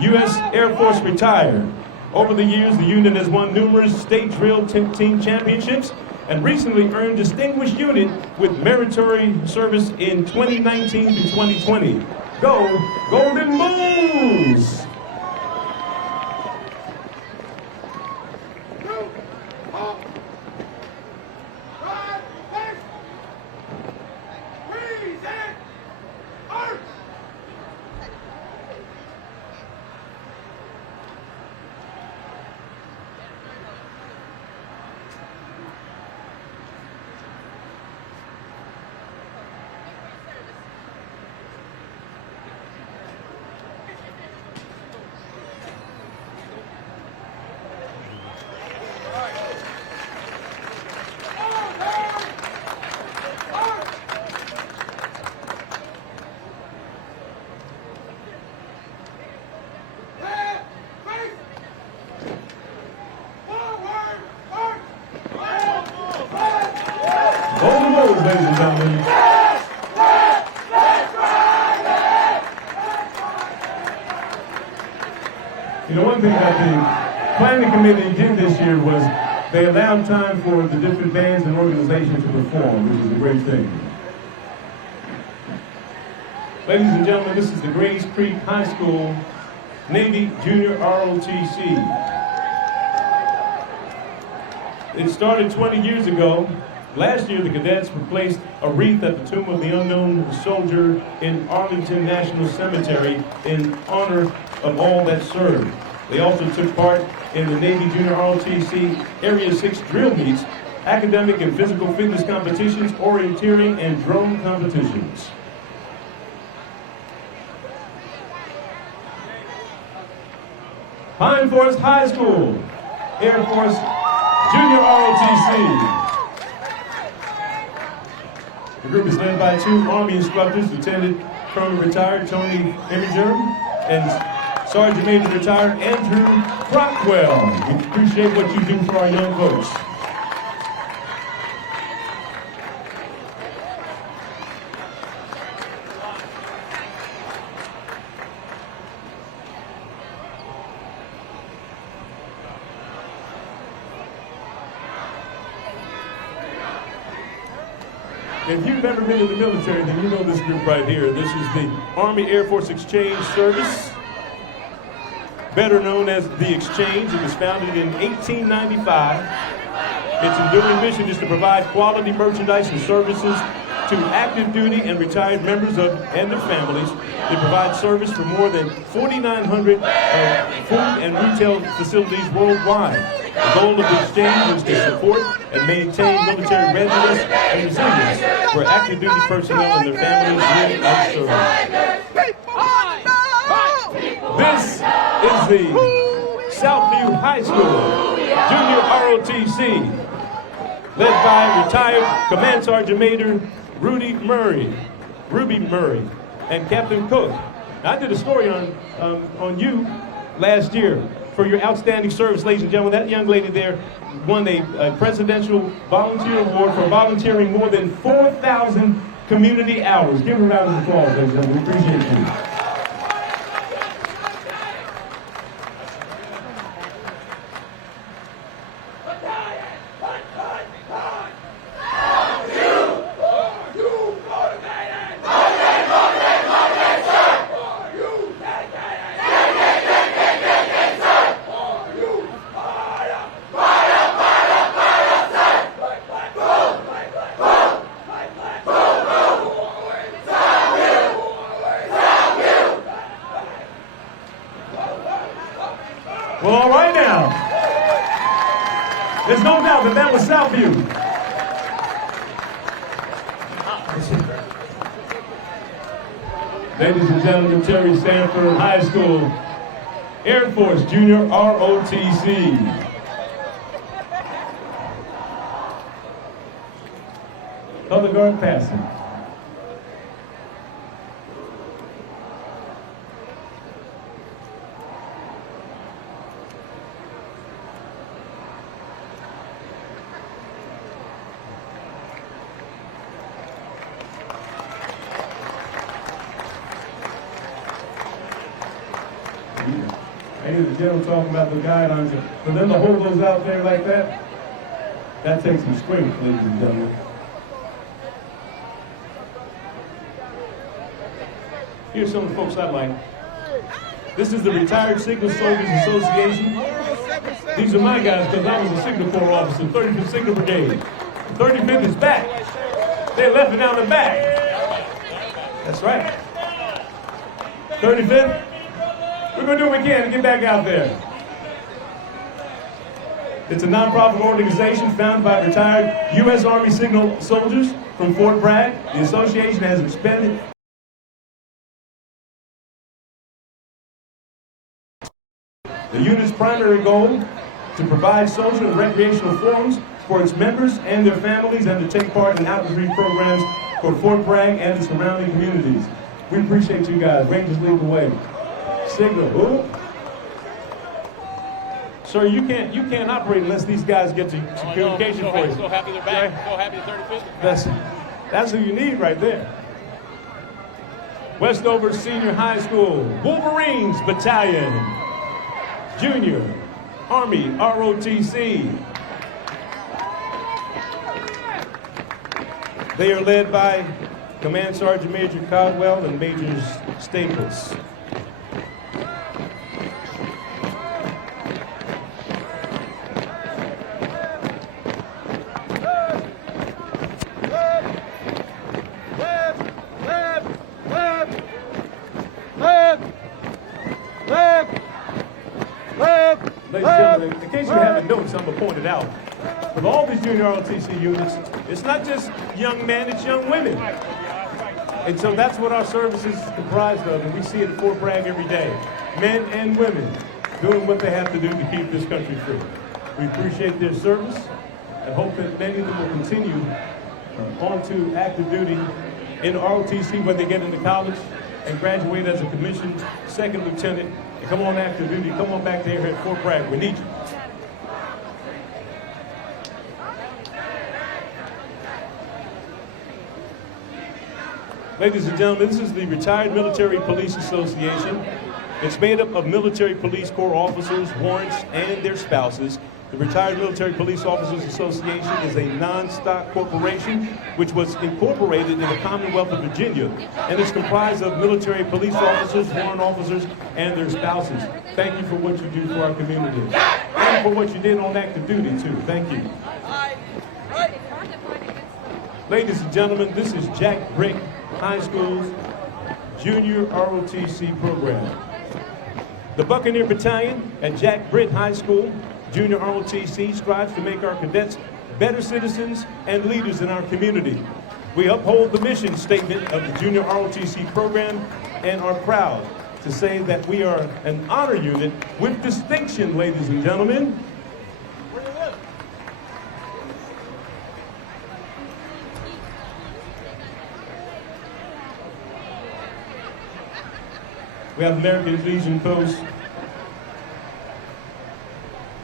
U.S. Air Force retired. Over the years, the unit has won numerous state drill team championships and recently earned Distinguished Unit with meritorious service in 2019 to 2020. Go Golden Bulls! Ladies and gentlemen. You know, one thing that the planning committee did this year was they allowed time for the different bands and organizations to perform, which is a great thing. Ladies and gentlemen, this is the Grays Creek High School Navy Junior ROTC. It started 20 years ago. Last year, the cadets replaced a wreath at the Tomb of the Unknown Soldier in Arlington National Cemetery in honor of all that served. They also took part in the Navy Junior ROTC Area 6 drill meets academic and physical fitness competitions, orienteering, and drone competitions. Pine Forest High School, Air Force Junior ROTC. The group is led by two Army instructors, Lieutenant Colonel retired Tony Imager and Sergeant Major retired Andrew Rockwell. We appreciate what you do for our young folks. If you've ever been in the military, then you know this group right here. This is the Army Air Force Exchange Service, better known as the Exchange. It was founded in 1895. Its enduring mission is to provide quality merchandise and services to active duty and retired members of and their families. They provide service for more than 4,900 food and retail facilities worldwide. The goal of the exchange is to support and maintain military readiness and resilience for active duty personnel and their families living and serving. This is the Southview High School Junior ROTC, led by retired Command Sergeant Major Ruby Murray, and Captain Cook. Now, I did a story on you last year for your outstanding service, ladies and gentlemen. That young lady there won a Presidential Volunteer Award for volunteering more than 4,000 community hours. Give her a round of applause, ladies and gentlemen. We appreciate you. Well, all right now. There's no doubt that that was Southview. Ladies and gentlemen, Terry Sanford High School, Air Force Junior ROTC. Color guard passing. I hear the general talking about the guidelines, for them to hold those out there like that takes some strength, ladies and gentlemen. Here's some of the folks I like. This is the Retired Signal Soldiers Association. These are my guys because I was a Signal Corps officer, 35th Signal Brigade. 35th is back. They left it out in the back. That's right. 35th. We're going to do what we can to get back out there. It's a nonprofit organization founded by retired U.S. Army Signal soldiers from Fort Bragg. The association has expanded the unit's primary goal to provide social and recreational forums for its members and their families and to take part in outreach programs for Fort Bragg and the surrounding communities. We appreciate you guys. Rangers lead the way. Signal, who? Sir, you can't operate unless these guys get to communication for you. So happy they're back. Right? So happy the 35th. That's who you need right there. Westover Senior High School, Wolverines Battalion, Junior Army ROTC. They are led by Command Sergeant Major Caldwell and Majors Staples. Ladies and gentlemen, in case you haven't noticed, I'm going to point it out. with all these junior ROTC units, it's not just young men, it's young women. And so that's what our service is comprised of, and we see it at Fort Bragg every day. Men and women doing what they have to do to keep this country free. We appreciate their service and hope that many of them will continue on to active duty in ROTC when they get into college and graduate as a commissioned second lieutenant and come on active duty, come on back to here at Fort Bragg. We need you. Ladies and gentlemen, this is the Retired Military Police Association. It's made up of military police corps officers, warrants, and their spouses. The Retired Military Police Officers Association is a non-stock corporation which was incorporated in the Commonwealth of Virginia, and it's comprised of military police officers, warrant officers, and their spouses. Thank you for what you do for our community, and for what you did on active duty, too. Thank you. Ladies and gentlemen, this is Jack Brick High School's Junior ROTC program. The Buccaneer Battalion at Jack Britt High School Junior ROTC strives to make our cadets better citizens and leaders in our community. We uphold the mission statement of the Junior ROTC program and are proud to say that we are an honor unit with distinction, ladies and gentlemen. We have American Legion Post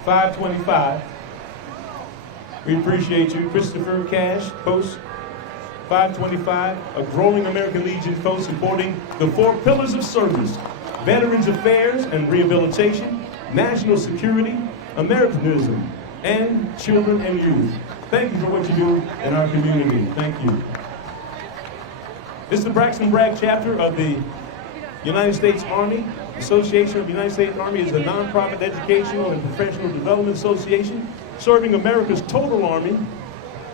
525. We appreciate you. Christopher Cash, Post 525, a growing American Legion post supporting the 4 pillars of service: Veterans Affairs and Rehabilitation, National Security, Americanism, and Children and Youth. Thank you for what you do in our community. Thank you. This is the Braxton Bragg chapter of the United States Army. Association of the United States Army is a nonprofit educational and professional development association serving America's total army,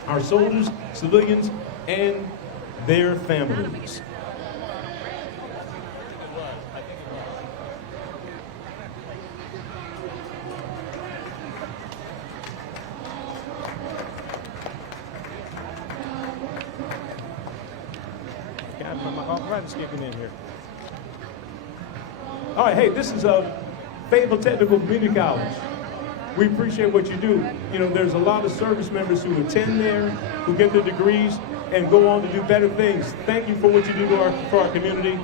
our soldiers, civilians, and their families. God, my arthritis kicking in here. All right, hey, this is Fayetteville Technical Community College. We appreciate what you do. You know, there's a lot of service members who attend there, who get their degrees, and go on to do better things. Thank you for what you do for our community.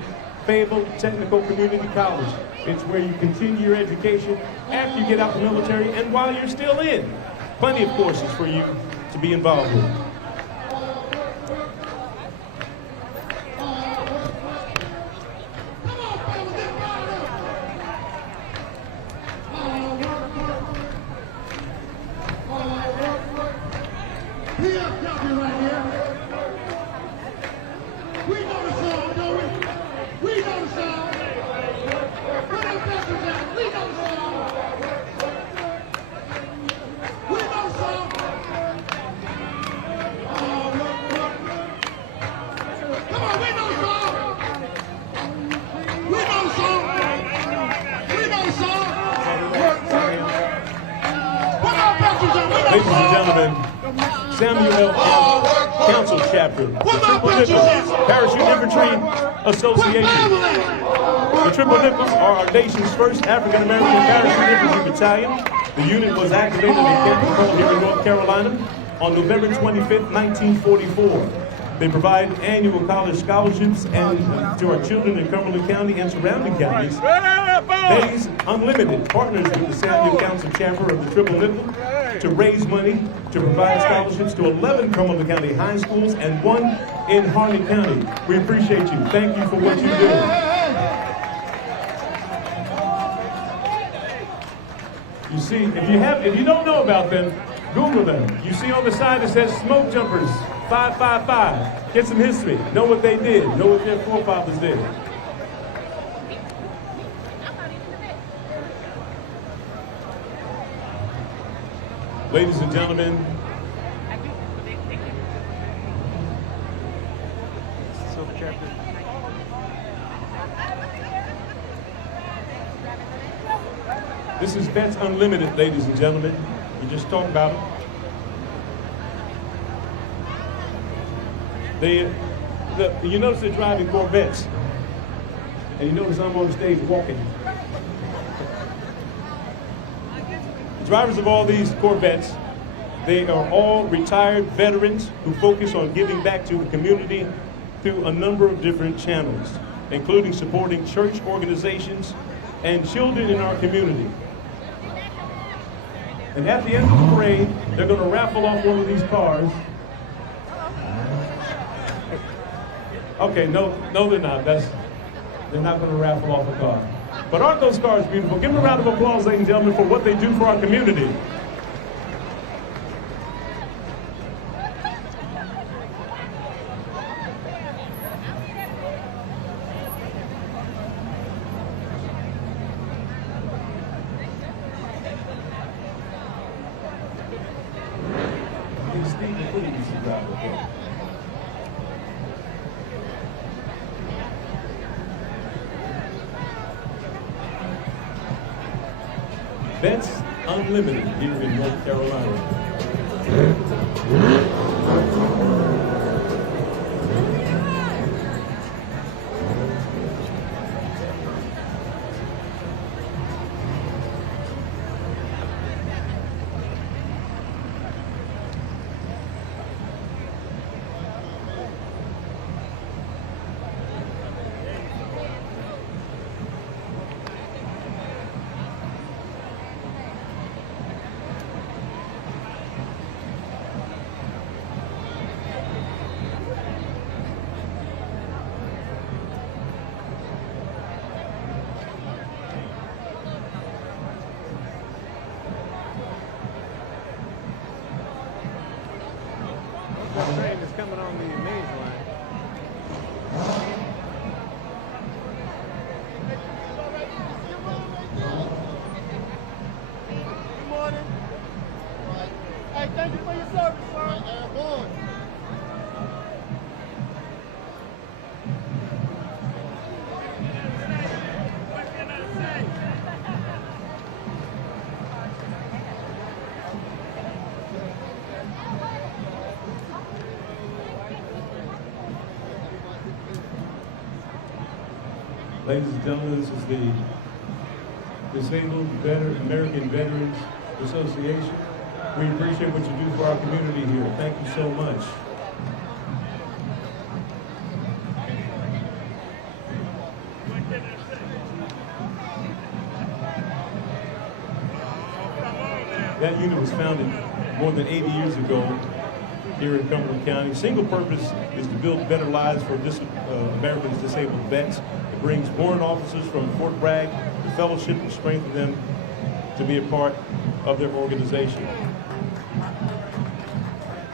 Fayetteville Technical Community College. It's where you continue your education after you get out the military and while you're still in. Plenty of courses for you to be involved with. Ladies and gentlemen, Samuel L. Council Chapter, the Triple Nickels Parachute Infantry Association. The Triple Nickels are our nation's first African-American Parachute Infantry Battalion. The unit was activated in Camp Cole here in North Carolina on November 25th, 1944. They provide annual college scholarships and to our children in Cumberland County and surrounding counties. Days Unlimited partners with the Samuel Council Chapter of the Triple Nickel to raise money to provide scholarships to 11 Cumberland County high schools and 1 in Harnett County. We appreciate you. Thank you for what you do. You see, if you don't know about them, Google them. You see on the side it says Smoke Jumpers 555. Get some history. Know what they did. Know what their forefathers did. Ladies and gentlemen, this is Vets Unlimited, ladies and gentlemen. We just talked about it. You notice they're driving Corvettes. And you notice I'm on the stage walking. The drivers of all these Corvettes, they are all retired veterans who focus on giving back to the community through a number of different channels, including supporting church organizations and children in our community. And at the end of the parade, they're going to raffle off one of these cars. Okay, no, they're not. They're not going to raffle off a car. But aren't those cars beautiful? Give them a round of applause, ladies and gentlemen, for what they do for our community. Vets Unlimited here in North Carolina. That train is coming on the main line. Good morning. Hey, thank you for your service, sir. Airborne. Ladies and gentlemen, this is the Disabled American Veterans Association. We appreciate what you do for our community here. Thank you so much. That unit was founded more than 80 years ago here in Cumberland County. Single purpose is to build better lives for Americans disabled vets. It brings warrant officers from Fort Bragg to fellowship and strengthen them to be a part of their organization.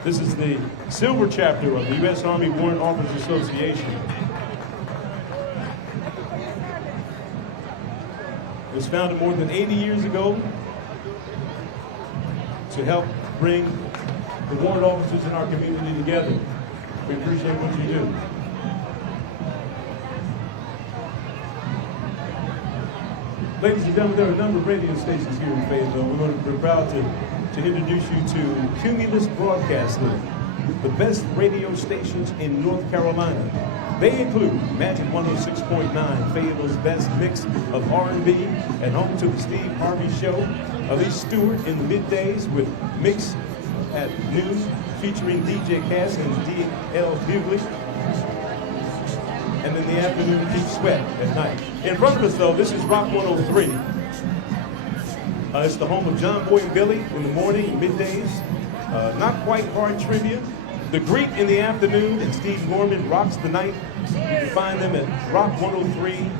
This is the silver chapter of the U.S. Army Warrant Officers Association. It was founded more than 80 years ago to help bring the warrant officers in our community together. We appreciate what you do. Ladies and gentlemen, there are a number of radio stations here in Fayetteville. We're proud to introduce you to Cumulus Broadcasting, the best radio stations in North Carolina. They include Magic 106.9, Fayetteville's best mix of R&B, and home to the Steve Harvey Show. Elise Stewart in the middays with Mix at News, featuring DJ Cass and D.L. Bugler. And in the afternoon, Keith Sweat at night. In front of us, though, this is Rock 103. It's the home of John Boy and Billy in the morning, middays. Not quite hard trivia. The Greek in the afternoon, and Steve Gorman rocks the night. You can find them at Rock 103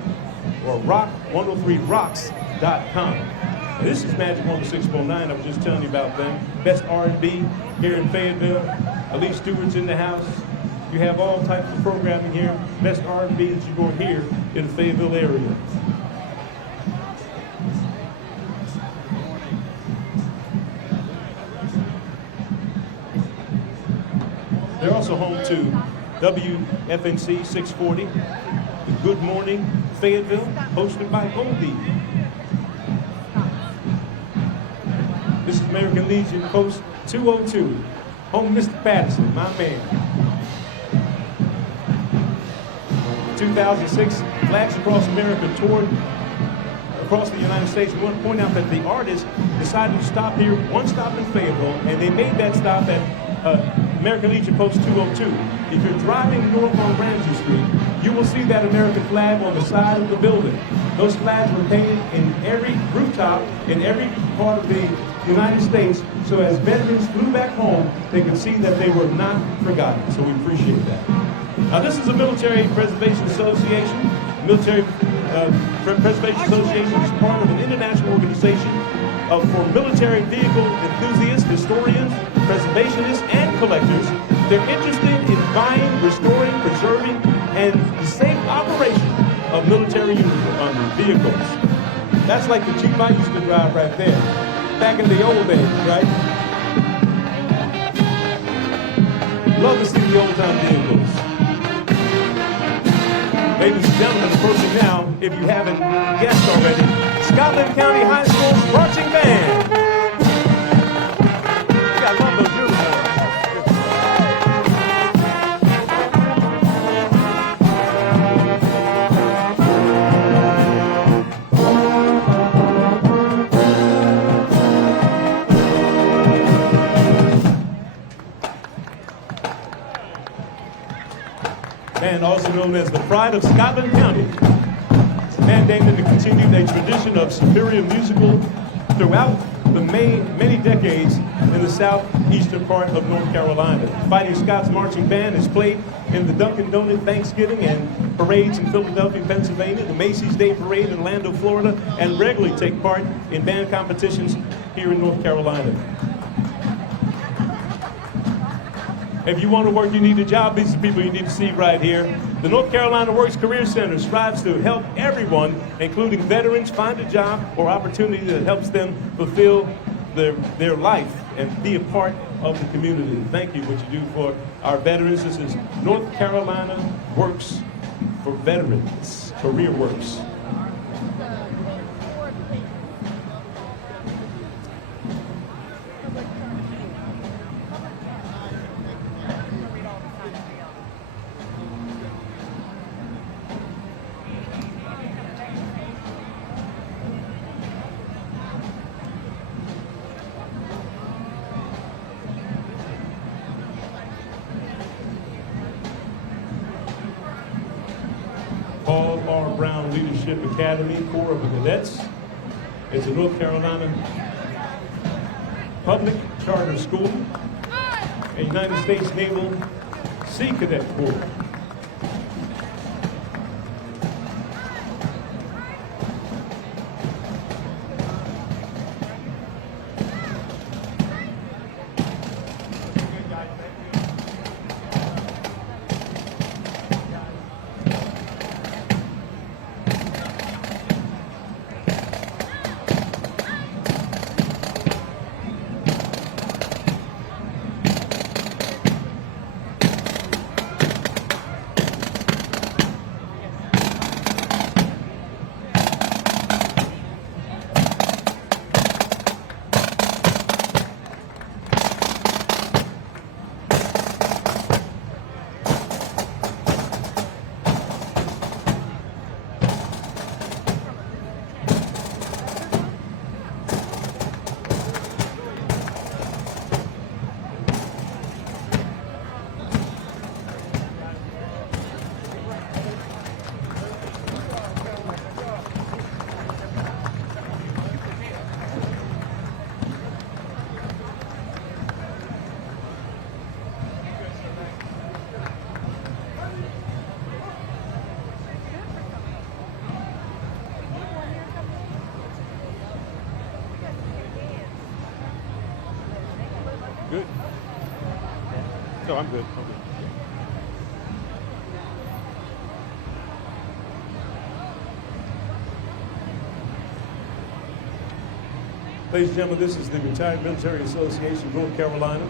or rock103rocks.com. And this is Magic 106.9. I was just telling you about them. Best R&B here in Fayetteville. Elise Stewart's in the house. You have all types of programming here. Best R&B that you're going to hear in the Fayetteville area. They're also home to WFNC 640, Good Morning Fayetteville, hosted by Goldie. This is American Legion Post 202, home Mr. Patterson, my man. 2006 Flags Across America toured across the United States. We want to point out that the artists decided to stop here, one stop in Fayetteville, and they made that stop at American Legion Post 202. If you're driving north on Ramsey Street, you will see that American flag on the side of the building. Those flags were painted in every rooftop in every part of the United States, so as veterans flew back home, they could see that they were not forgotten. So we appreciate that. Now, this is a Military Preservation Association. Military Preservation Association is part of an international organization for military vehicle enthusiasts, historians, preservationists, and collectors. They're interested in buying, restoring, preserving, and the safe operation of military vehicles. That's like the Jeep I used to drive right there, back in the old days, right? Love to see the old-time vehicles. Ladies and gentlemen, approaching now, if you haven't guessed already, Scotland County High School's marching band. I love those uniforms. And also known as the Pride of Scotland County, mandated to continue a tradition of superior musical throughout the many decades in the southeastern part of North Carolina. Fighting Scots Marching Band is played in the Dunkin' Donut Thanksgiving and parades in Philadelphia, Pennsylvania, the Macy's Day Parade in Orlando, Florida, and regularly take part in band competitions here in North Carolina. If you want to work, you need a job. These are people you need to see right here. The North Carolina Works Career Center strives to help everyone, including veterans, find a job or opportunity that helps them fulfill their life and be a part of the community. Thank you for what you do for our veterans. This is North Carolina Works for Veterans, Career Works. Leadership Academy, Corps of Cadets. It's a North Carolina public charter school, a United States Naval Sea Cadet Corps. Good. No, I'm good. I'm good. Ladies and gentlemen, this is the Retired Military Association of North Carolina.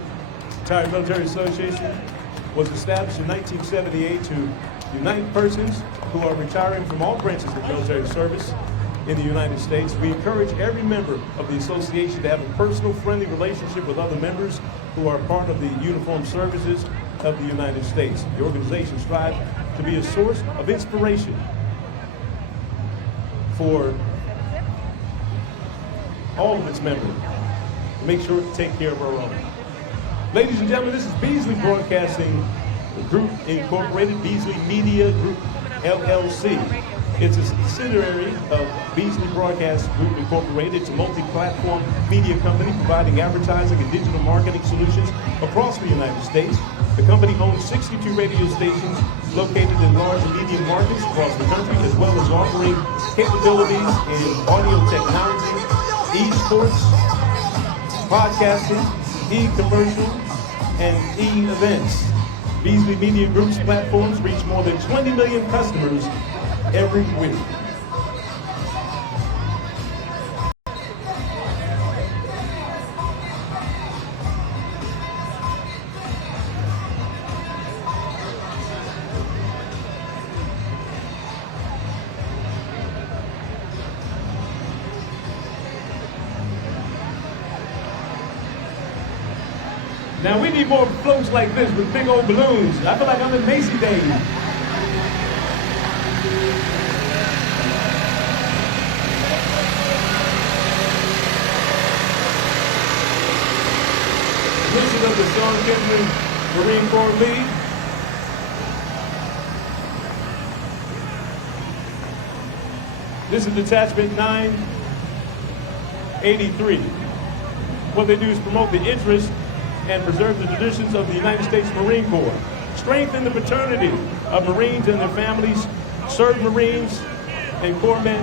Retired Military Association was established in 1978 to unite persons who are retiring from all branches of military service in the United States. We encourage every member of the association to have a personal, friendly relationship with other members who are part of the uniformed services. of the United States. The organization strives to be a source of inspiration for all of its members to make sure to take care of our own. Ladies and gentlemen, this is Beasley Broadcasting Group Incorporated, Beasley Media Group LLC. It's a subsidiary of Beasley Broadcast Group Incorporated. It's a multi-platform media company providing advertising and digital marketing solutions across the United States. The company owns 62 radio stations located in large and medium markets across the country, as well as offering capabilities in audio technology, esports, podcasting, e-commercial, and e-events. Beasley Media Group's platforms reach more than 20 million customers every week. Now we need more floats like this with big old balloons. I feel like I'm in Macy days. Mission of the soundcheck Marine Corps League. This is detachment 983. What they do is promote the interest and preserve the traditions of the United States Marine Corps, strengthen the fraternity of Marines and their families, serve Marines and Corpsmen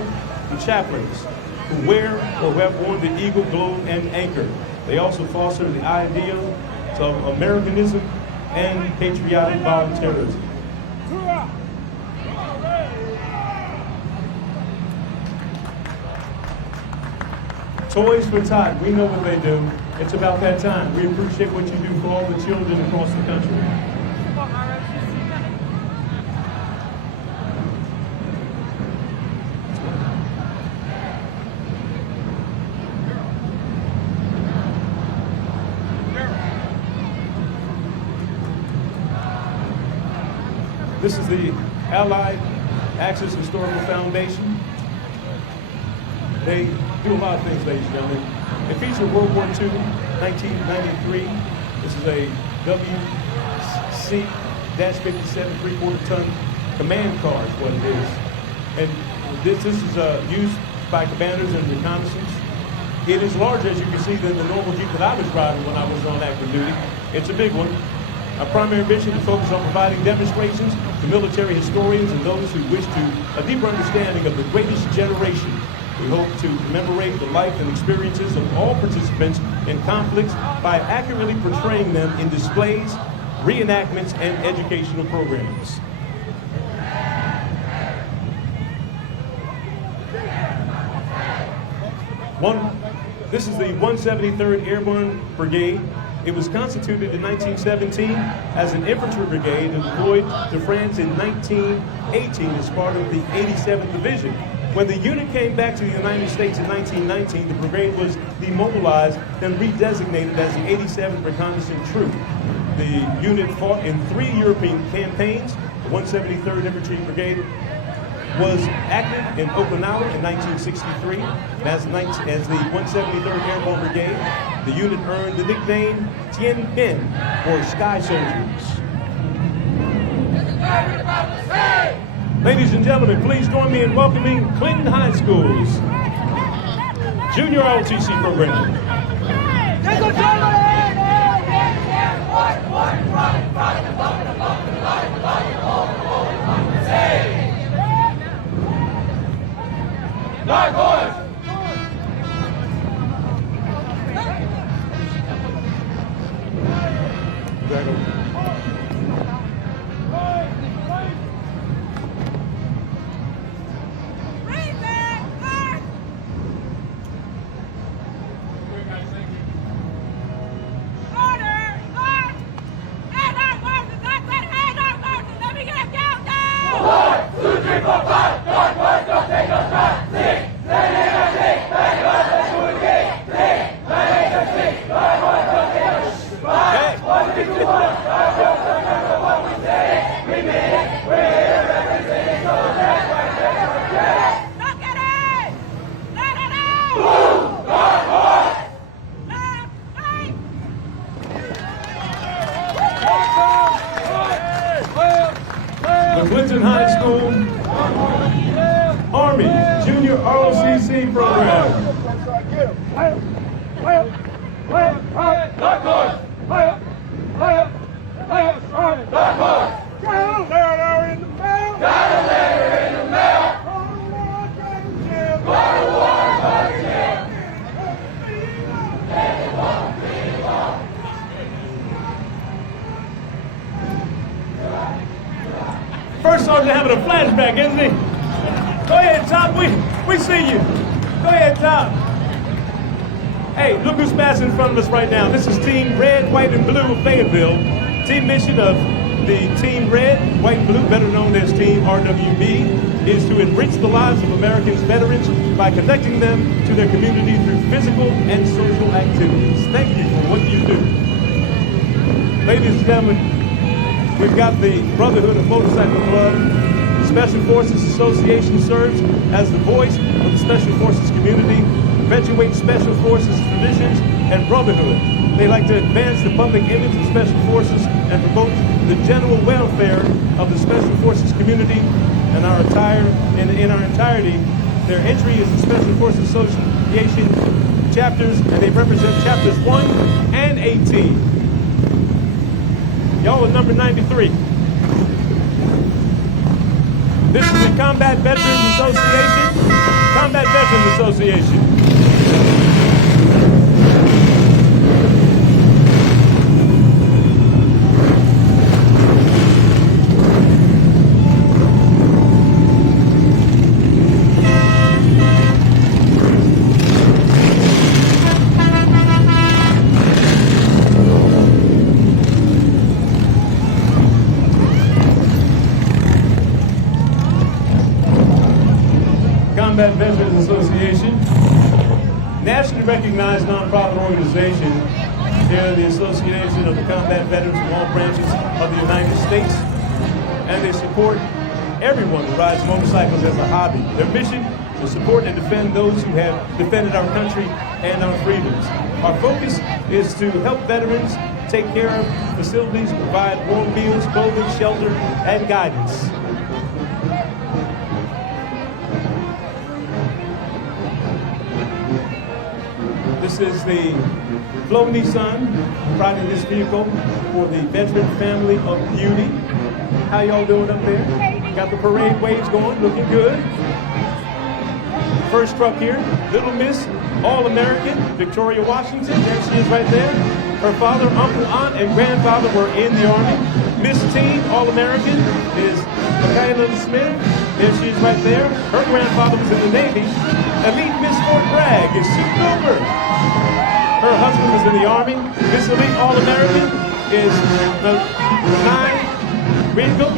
and chaplains who wear or who have worn the eagle, globe, and anchor. They also foster the ideal of Americanism and patriotic volunteerism. Toys for Tot, we know what they do. It's about that time. We appreciate what you do for all the children across the country. This is the Allied Axis Historical Foundation. They do a lot of things, ladies and gentlemen. It featured World War II, 1993. This is a WC-57 3/4-ton command car is what it is. And this is used by commanders and reconnaissance. It is larger, as you can see, than the normal Jeep that I was driving when I was on active duty. It's a big one. Our primary mission is focused on providing demonstrations to military historians and those who wish a deeper understanding of the greatest generation. We hope to commemorate the life and experiences of all participants in conflicts by accurately portraying them in displays, reenactments, and educational programs. This is the 173rd Airborne Brigade. It was constituted in 1917 as an infantry brigade and deployed to France in 1918 as part of the 87th Division. When the unit came back to the United States in 1919, the brigade was demobilized and redesignated as the 87th Reconnaissance Troop. The unit fought in 3 European campaigns. The 173rd Infantry Brigade was active in Okinawa in 1963. As the 173rd Airborne Brigade, the unit earned the nickname Tien Bin, or Sky Soldiers. Ladies and gentlemen, please join me in welcoming Clinton High School's Junior ROTC program. Clinton High School Army Junior ROTC program. First Sergeant having a flashback, isn't he? Go ahead, Tom. We see you. Go ahead, Tom. Hey, look who's passing in front of us right now. This is Team Red, White, and Blue of Fayetteville. Team mission of the Team Red, White, and Blue, better known as Team RWB, is to enrich the lives of Americans veterans by connecting them to their community through physical and social activities. Thank you for what you do. Ladies and gentlemen, we've got the Brotherhood of Motorcycle Club. Special Forces Association serves as the voice of the Special Forces community, perpetuates Special Forces traditions and brotherhood. They like to advance the public image of Special Forces and promote the general welfare of the Special Forces community and our in our entirety. Their entry is the Special Forces Association chapters, and they represent chapters 1 and 18. Y'all are number 93. This is the Combat Veterans Association. Combat Veterans Association. Combat Veterans Association, nationally recognized nonprofit organization. They're the association of the combat veterans from all branches of the United States, and they support everyone who rides motorcycles as a hobby. Their mission is to support and defend those who have defended our country and our freedoms. Our focus is to help veterans take care of facilities, provide warm meals, clothing, shelter, and guidance. This is the Flo Nissan, providing this vehicle for the veteran family of beauty. How y'all doing up there? Got the parade waves going, looking good. First truck here, Little Miss All-American, Victoria Washington. There she is right there. Her father, uncle, aunt, and grandfather were in the Army. Miss Teen All-American is Michaela Smith. There she is right there. Her grandfather was in the Navy. Elite Miss Fort Bragg is Sue Gilbert. Her husband was in the Army. Miss Elite All-American is the 9 Ringo.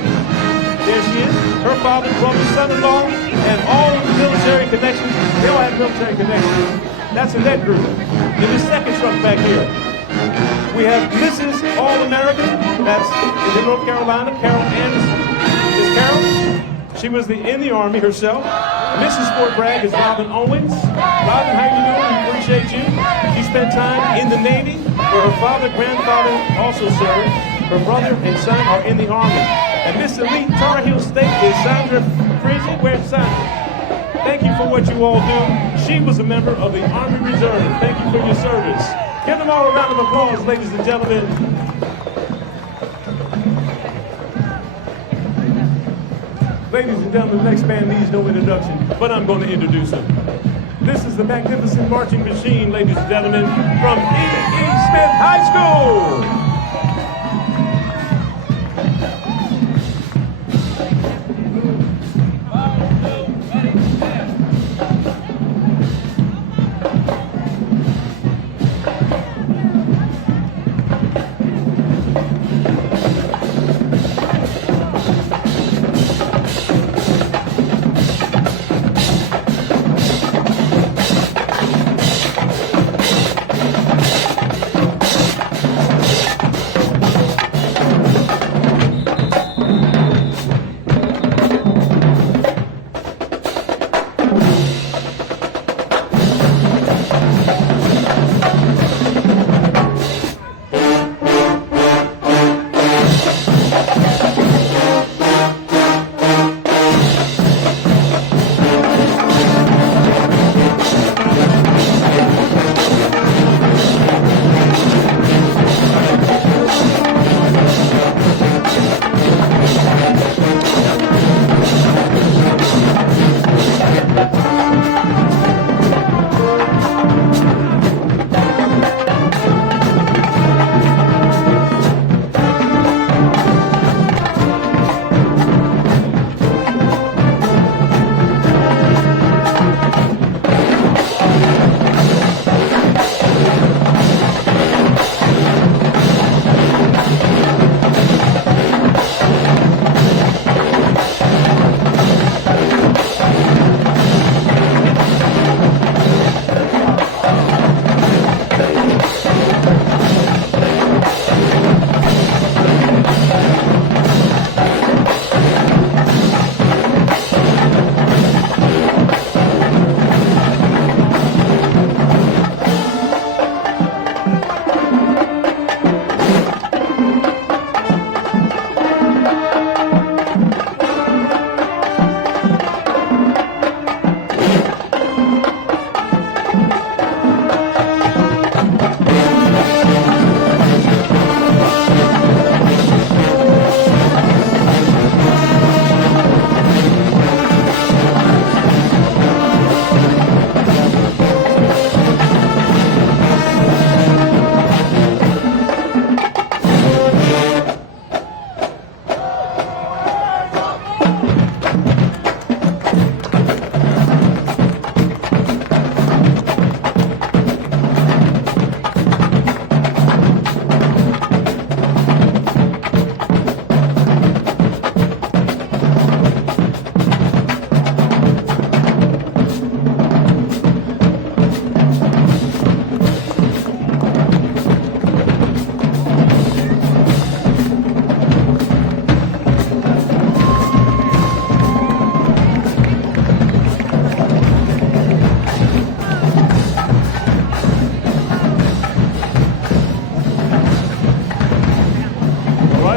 There she is. Her father, brother, son-in-law, and all of the military connections. They all have military connections. That's in that group. In the second truck back here, we have Mrs. All-American. That's in North Carolina, Carol Anderson. Miss Carol, she was in the Army herself. Mrs. Fort Bragg is Robin Owens. Robin, how you doing? We appreciate you. She spent time in the Navy, where her father, grandfather also served. Her brother and son are in the Army. And Miss Elite Tar Heel State is Sandra Friesen. Where's Sandra? Thank you for what you all do. She was a member of the Army Reserve. Thank you for your service. Give them all a round of applause, ladies and gentlemen. Ladies and gentlemen, the next band needs no introduction, but I'm going to introduce him. This is the magnificent marching machine, ladies and gentlemen, from E. Smith High School.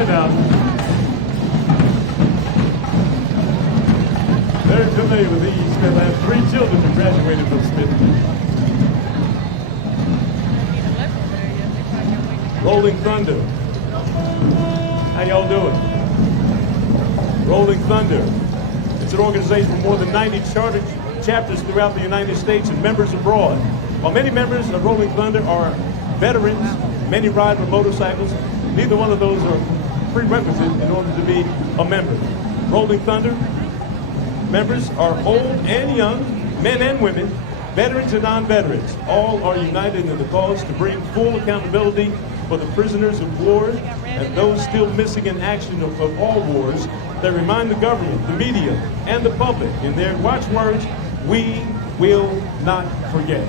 now. Very familiar with these because I have 3 children who graduated from Smith. Rolling Thunder. How y'all doing? Rolling Thunder. It's an organization with more than 90 chartered chapters throughout the United States and members abroad. While many members of Rolling Thunder are veterans, many ride with motorcycles. Neither one of those are prerequisites in order to be a member. Rolling Thunder members are old and young, men and women, veterans and non-veterans. All are united in the cause to bring full accountability for the prisoners of war and those still missing in action of all wars. They remind the government, the media, and the public in their watchwords, "We will not forget."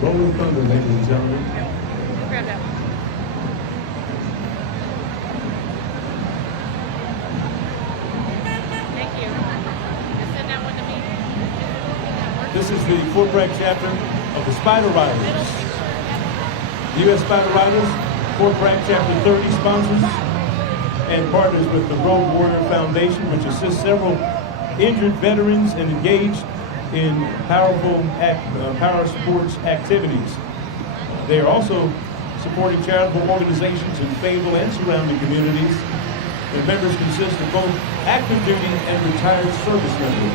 Rolling Thunder, ladies and gentlemen. Grab that one. Thank you. Just send that one to me. This is the Fort Bragg chapter of the Spider Riders. The U.S. Spider Riders, Fort Bragg chapter 30 sponsors and partners with the Road Warrior Foundation, which assists several injured veterans and engaged in powerful power sports activities. They are also supporting charitable organizations in Fayetteville and surrounding communities. The members consist of both active duty and retired service members.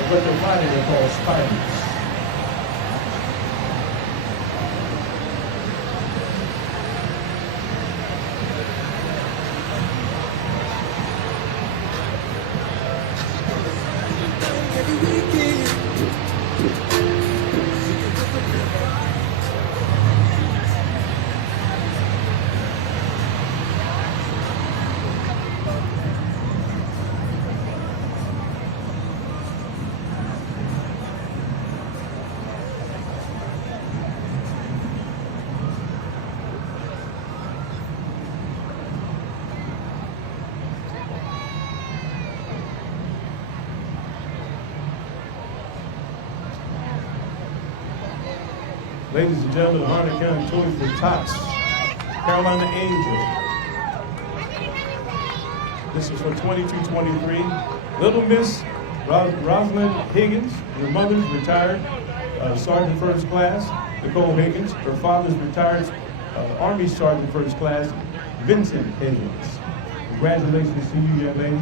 And what they're fighting are called spiders. Ladies and gentlemen, the Harnett County Toy for Tots, Carolina Angel. This is for 22-23. Little Miss Rosalind Higgins, her mother's retired Sergeant First Class, Nicole Higgins. Her father's retired Army Sergeant First Class, Vincent Higgins. Congratulations to you, young lady.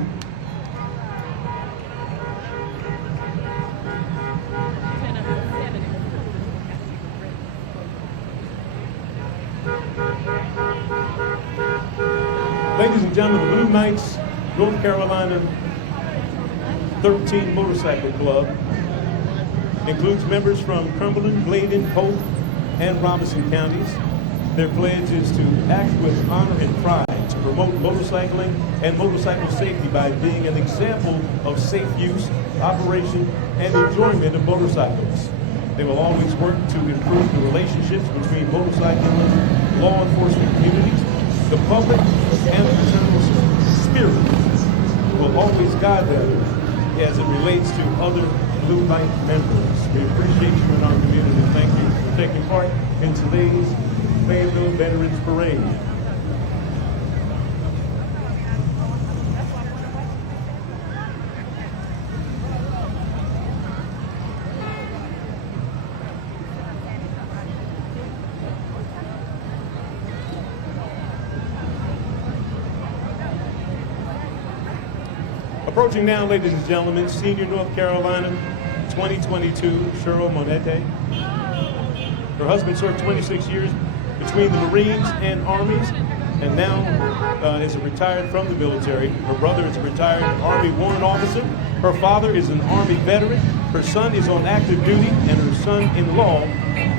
Ladies and gentlemen, the Blue Knights, North Carolina 13 Motorcycle Club includes members from Cumberland, Bladen, Polk, and Robinson counties. Their pledge is to act with honor and pride to promote motorcycling and motorcycle safety by being an example of safe use, operation, and enjoyment of motorcycles. They will always work to improve the relationships between motorcycling, law enforcement communities, the public, and the fraternal spirit will always guide them as it relates to other Blue Knight members. We appreciate you in our community. Thank you for taking part in today's Fayetteville Veterans Parade. Approaching now, ladies and gentlemen, Senior North Carolina 2022, Cheryl Monete. Her husband served 26 years between the Marines and Armies, and now is retired from the military. Her brother is a retired Army warrant officer. Her father is an Army veteran. Her son is on active duty, and her son-in-law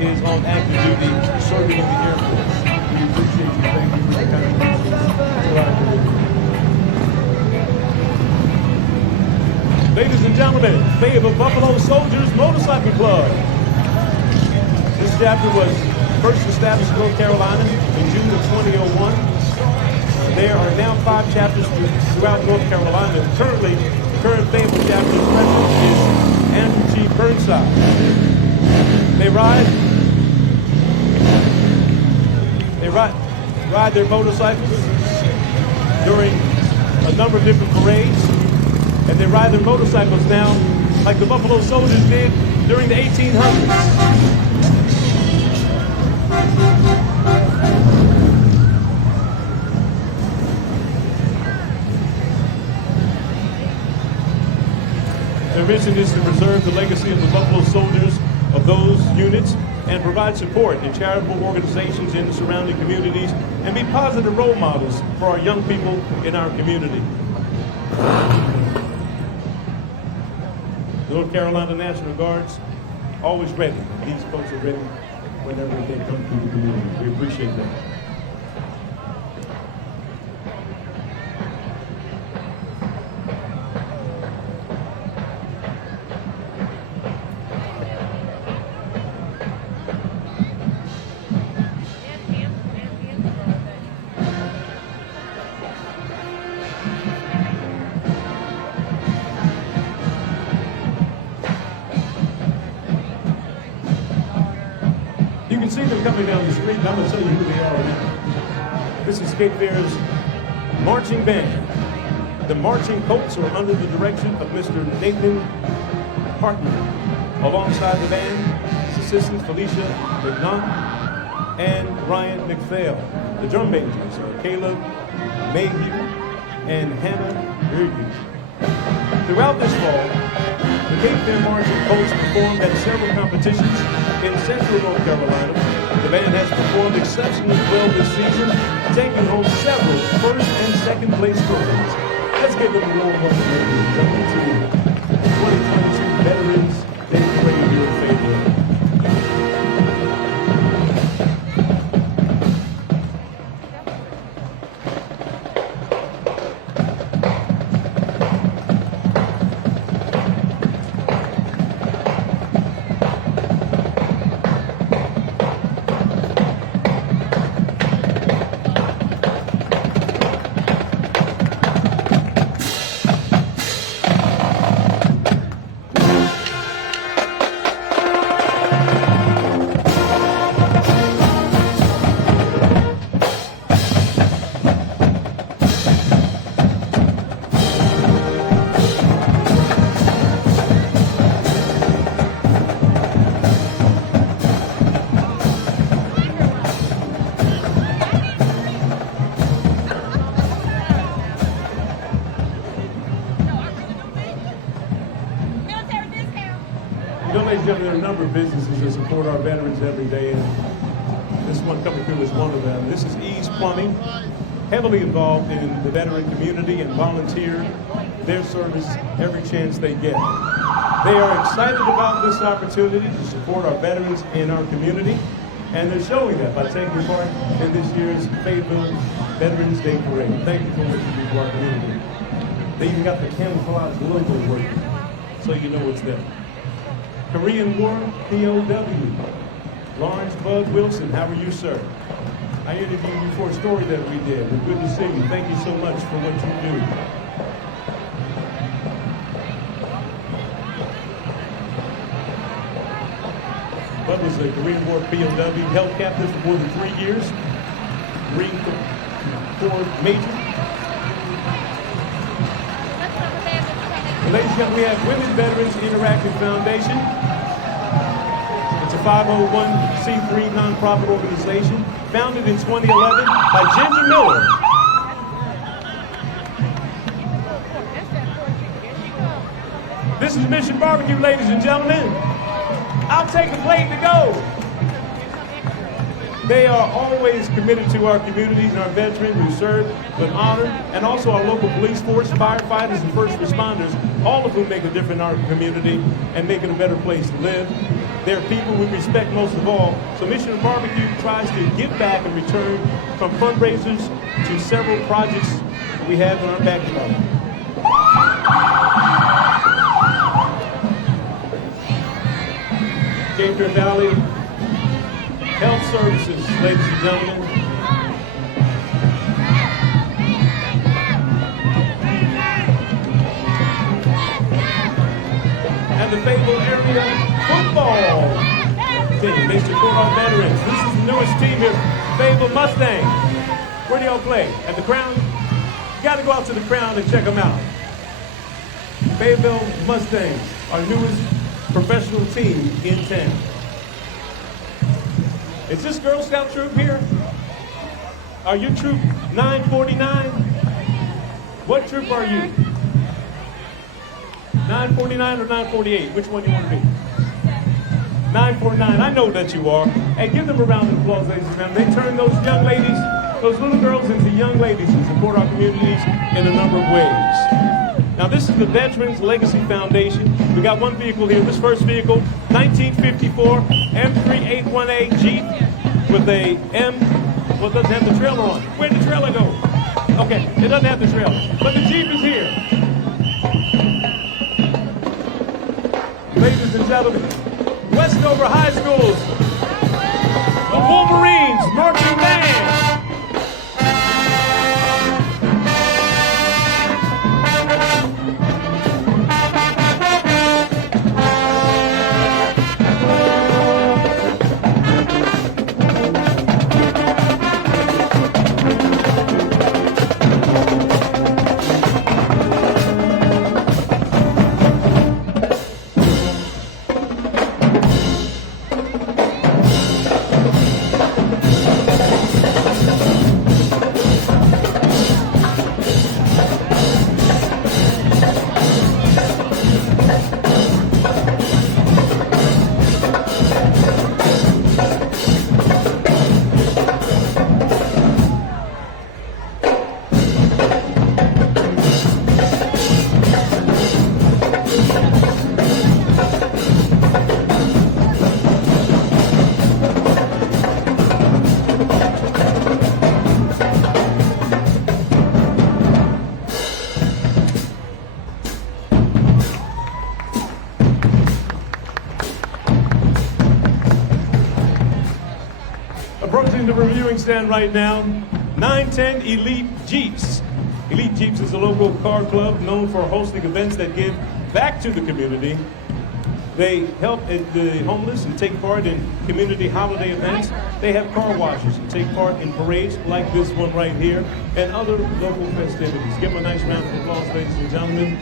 is on active duty serving in the Air Force. We appreciate you. Thank you for your contributions to our community. Ladies and gentlemen, Fayetteville Buffalo Soldiers Motorcycle Club. This chapter was first established in North Carolina in June of 2001. There are now 5 chapters throughout North Carolina. Currently, the current Fayetteville chapter president is Andrew G. Burnside. They ride their motorcycles during a number of different parades, and they ride their motorcycles now like the Buffalo Soldiers did during the 1800s. Their mission is to preserve the legacy of the Buffalo Soldiers of those units and provide support in charitable organizations in the surrounding communities and be positive role models for our young people in our community. The North Carolina National Guards, always ready. These folks are ready whenever they come to the community. We appreciate that. You can see them coming down the street, and I'm going to tell you who they are now. This is Cape Fear's marching band. The marching colts are under the direction of Mr. Nathan Hartman. Alongside the band, his assistants Felicia McNaught and Ryan McPhail. The drum majors are Caleb Mayhew and Hannah Ergy. Throughout this fall, the Cape Fear Marching Colts performed at several competitions in Central North Carolina. The band has performed exceptionally well this season, taking home several first and second place trophies. Let's give them a warm welcome, ladies and gentlemen, to the 2022 Veterans Day Parade here in Fayetteville. There are a number of businesses that support our veterans every day, and this one coming through is one of them. This is Ease Plumbing, heavily involved in the veteran community and volunteer their service every chance they get. They are excited about this opportunity to support our veterans in our community, and they're showing that by taking part in this year's Fayetteville Veterans Day Parade. Thank you for what you do for our community. They even got the camouflage logo working, so you know it's there. Korean War POW. Lawrence Bud Wilson, how are you, sir? I interviewed you for a story that we did. We're good to see you. Thank you so much for what you do. Bud was a Korean War POW, held captive for more than 3 years. Marine Corps Major. Ladies and gentlemen, we have Women Veterans Interactive Foundation. It's a 501c3 nonprofit organization founded in 2011 by Ginger Miller. This is Mission Barbecue, ladies and gentlemen. I'll take a plate to go. They are always committed to our communities and our veterans who serve with honor, and also our local police force, firefighters, and first responders, all of whom make a difference in our community and make it a better place to live. their people we respect most of all. So Mission Barbecue tries to give back and return from fundraisers to several projects we have in our backyard. Gator Valley Health Services, ladies and gentlemen. And the Fayetteville area football team. They support our veterans. This is the newest team here, Fayetteville Mustangs. Where do y'all play? At the Crown? You got to go out to the Crown and check them out. Fayetteville Mustangs, our newest professional team in town. Is this Girl Scout troop here? Are you troop 949? What troop are you? 949 or 948? Which one do you want to be? 949. I know that you are. Hey, give them a round of applause, ladies and gentlemen. They turn those young ladies, those little girls into young ladies who support our communities in a number of ways. Now, this is the Veterans Legacy Foundation. We got one vehicle here. This first vehicle, 1954 M3818 Jeep with a well, it doesn't have the trailer on. Where'd the trailer go? Okay, it doesn't have the trailer, but the Jeep is here. Ladies and gentlemen, Westover High School's the Wolverines Marching Band. Approaching the reviewing stand right now, 910 Elite Jeeps. Elite Jeeps is a local car club known for hosting events that give back to the community. They help the homeless and take part in community holiday events. They have car washes and take part in parades like this one right here and other local festivities. Give them a nice round of applause, ladies and gentlemen.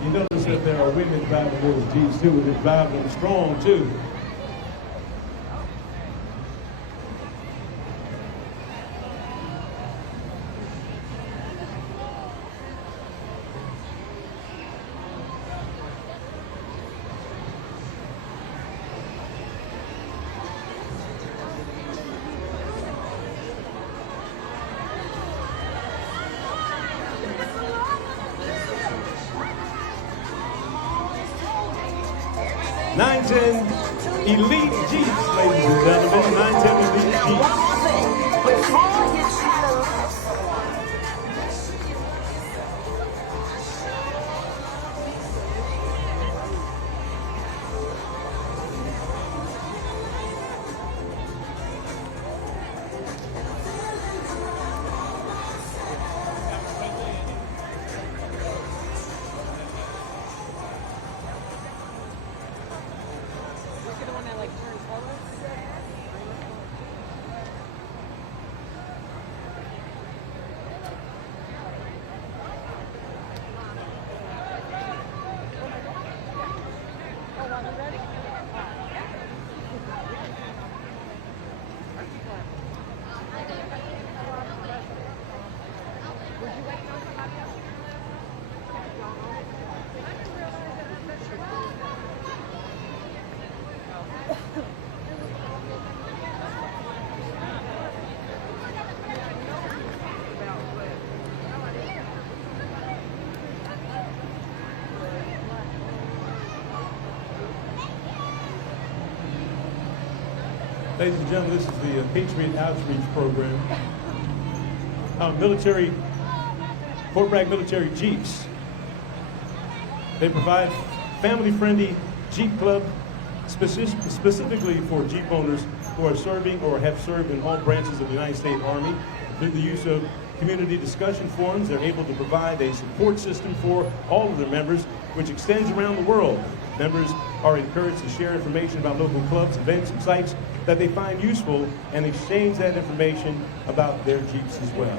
You notice that there are women driving those Jeeps too, and they drive them strong too. Elite Jeeps, ladies and gentlemen. 910 Elite Jeeps. Ladies and gentlemen, this is the Patriot Outreach Program. Fort Bragg military Jeeps. They provide family-friendly Jeep Club specifically for Jeep owners who are serving or have served in all branches of the United States Army. Through the use of community discussion forums, they're able to provide a support system for all of their members, which extends around the world. Members are encouraged to share information about local clubs, events, and sites that they find useful and exchange that information about their Jeeps as well.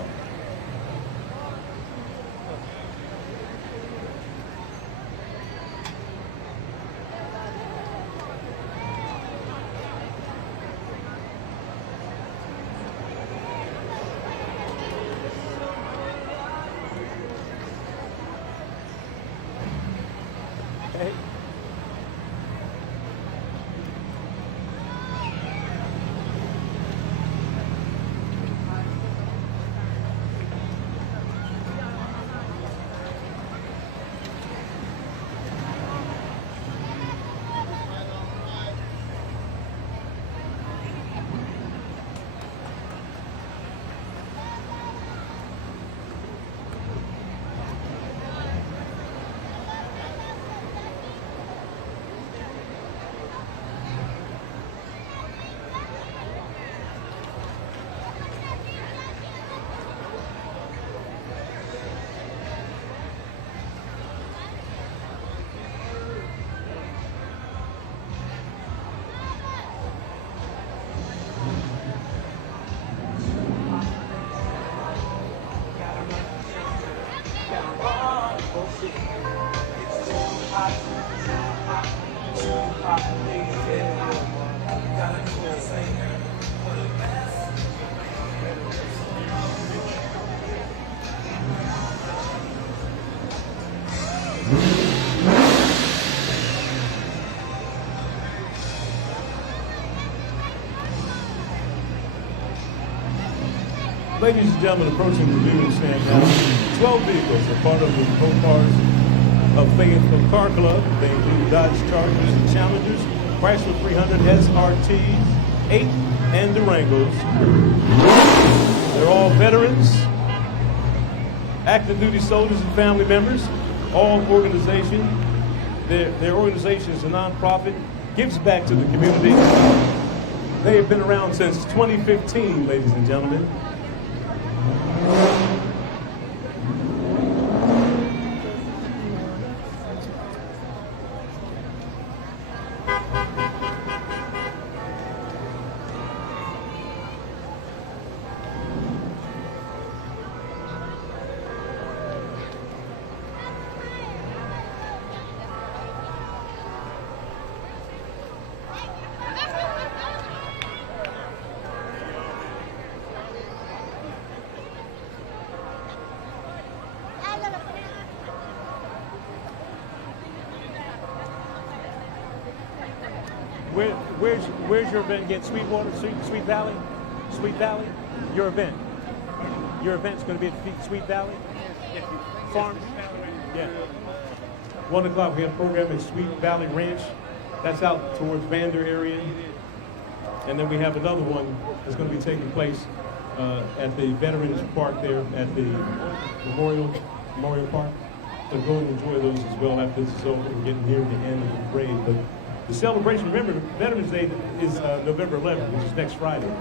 Ladies and gentlemen, approaching the viewing stand now, 12 vehicles are part of the pro cars of Fayetteville Car Club. They include Dodge Chargers and Challengers, Chrysler 300 SRTs, 8, and Durangos. They're all veterans, active duty soldiers and family members. All organization, their organization is a nonprofit, gives back to the community. They have been around since 2015, ladies and gentlemen. Where's your event again? Sweetwater, Sweet Valley? Sweet Valley? Your event's going to be at Sweet Valley? Farm? Yeah. 1 o'clock, we have a program at Sweet Valley Ranch. That's out towards Vander area. And then we have another one that's going to be taking place at the Veterans Park there at the Memorial Park. So go and enjoy those as well after this is over. We're getting near the end of the parade. But the celebration, remember, Veterans Day is November 11th, which is next Friday.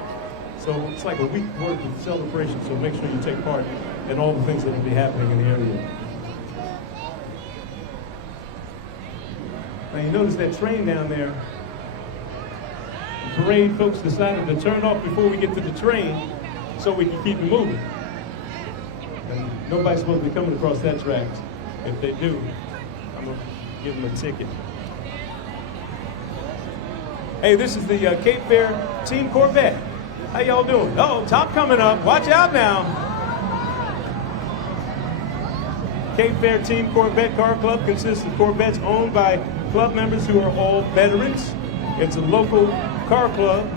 So it's like a week worth of celebration, so make sure you take part in all the things that will be happening in the area. Now you notice that train down there, the parade folks decided to turn off before we get to the train so we can keep it moving. And nobody's supposed to be coming across that track. If they do, I'm gonna give them a ticket. Hey, this is the Cape Fear Team Corvette. How y'all doing? Oh, top coming up. Watch out now. Cape Fear Team Corvette Car Club consists of Corvettes owned by club members who are all veterans. It's a local car club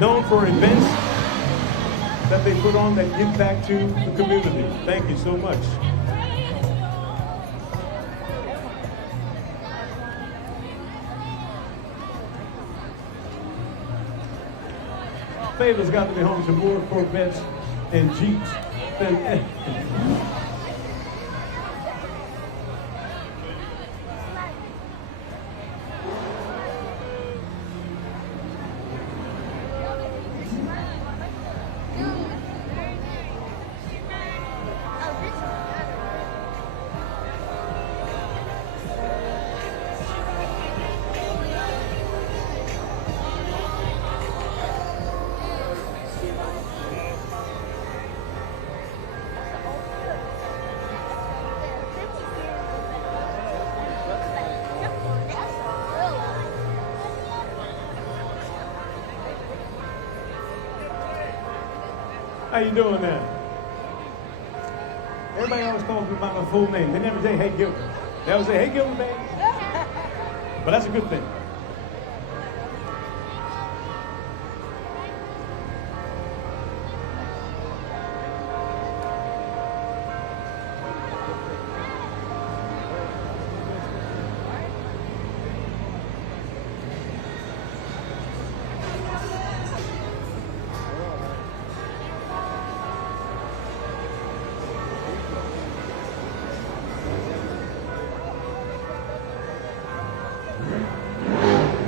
known for events that they put on that give back to the community. Thank you so much. Fayetteville's got to be home to more Corvettes and Jeeps than... How you doing now? Everybody always calls me by my full name. They never say, hey, Gilbert. They always say, hey, Gilbert, baby. But that's a good thing.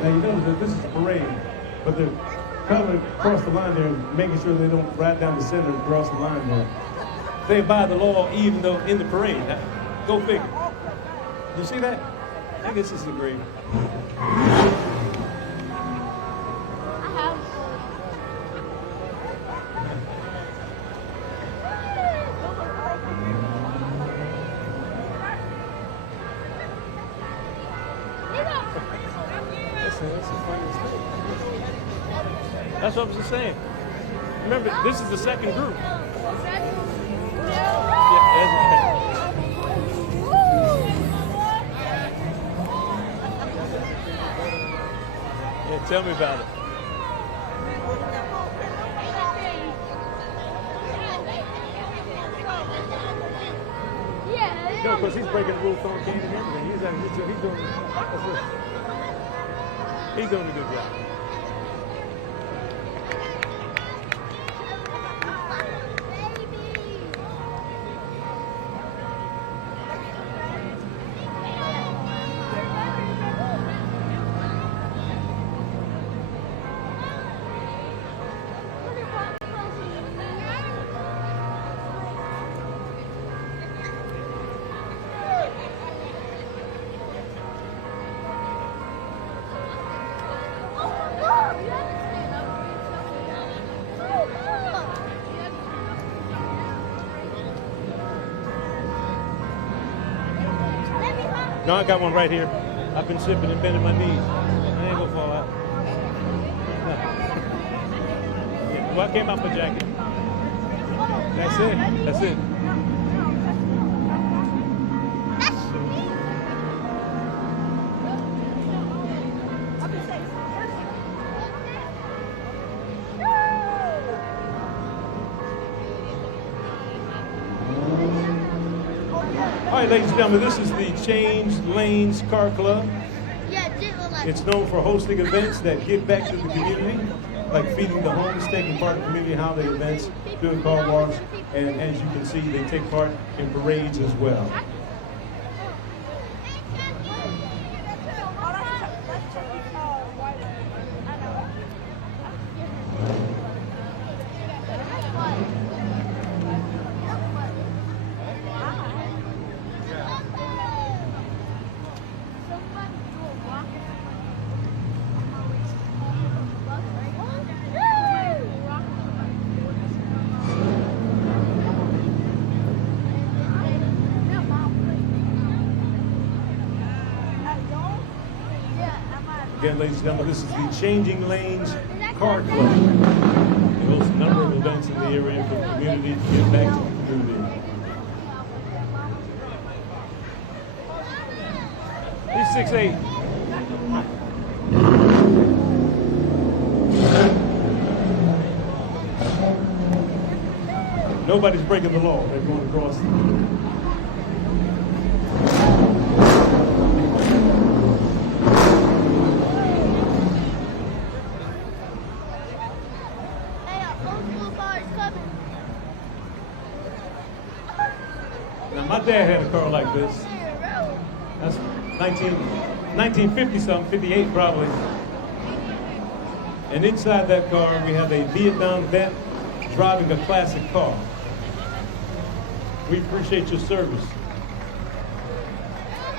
Now you know that this is a parade, but they're coming across the line there and making sure they don't ride down the center and cross the line there. They abide the law even though in the parade. Now, go figure. You see that? I guess this is great. That's what I was just saying. Remember, this is the second group. Yeah, tell me about it. No, because he's breaking the rules on Kane and everything. He's doing a good job. No, I got one right here. I've been sipping and bending my knees. I ain't gonna fall out. Yeah, well, I came out my jacket. That's it. That's it. All right, ladies and gentlemen, this is the Change Lanes Car Club. It's known for hosting events that give back to the community, like feeding the homeless, taking part in community holiday events, doing car wash, and as you can see, they take part in parades as well. Again, ladies and gentlemen, this is the Changing Lanes Car Club. It hosts a number of events in the area for the community to give back to the community. He's 6'8". Nobody's breaking the law. They're going across. Now, my dad had a car like this. That's 1950 something, 58 probably. And inside that car, we have a Vietnam vet driving a classic car. We appreciate your service.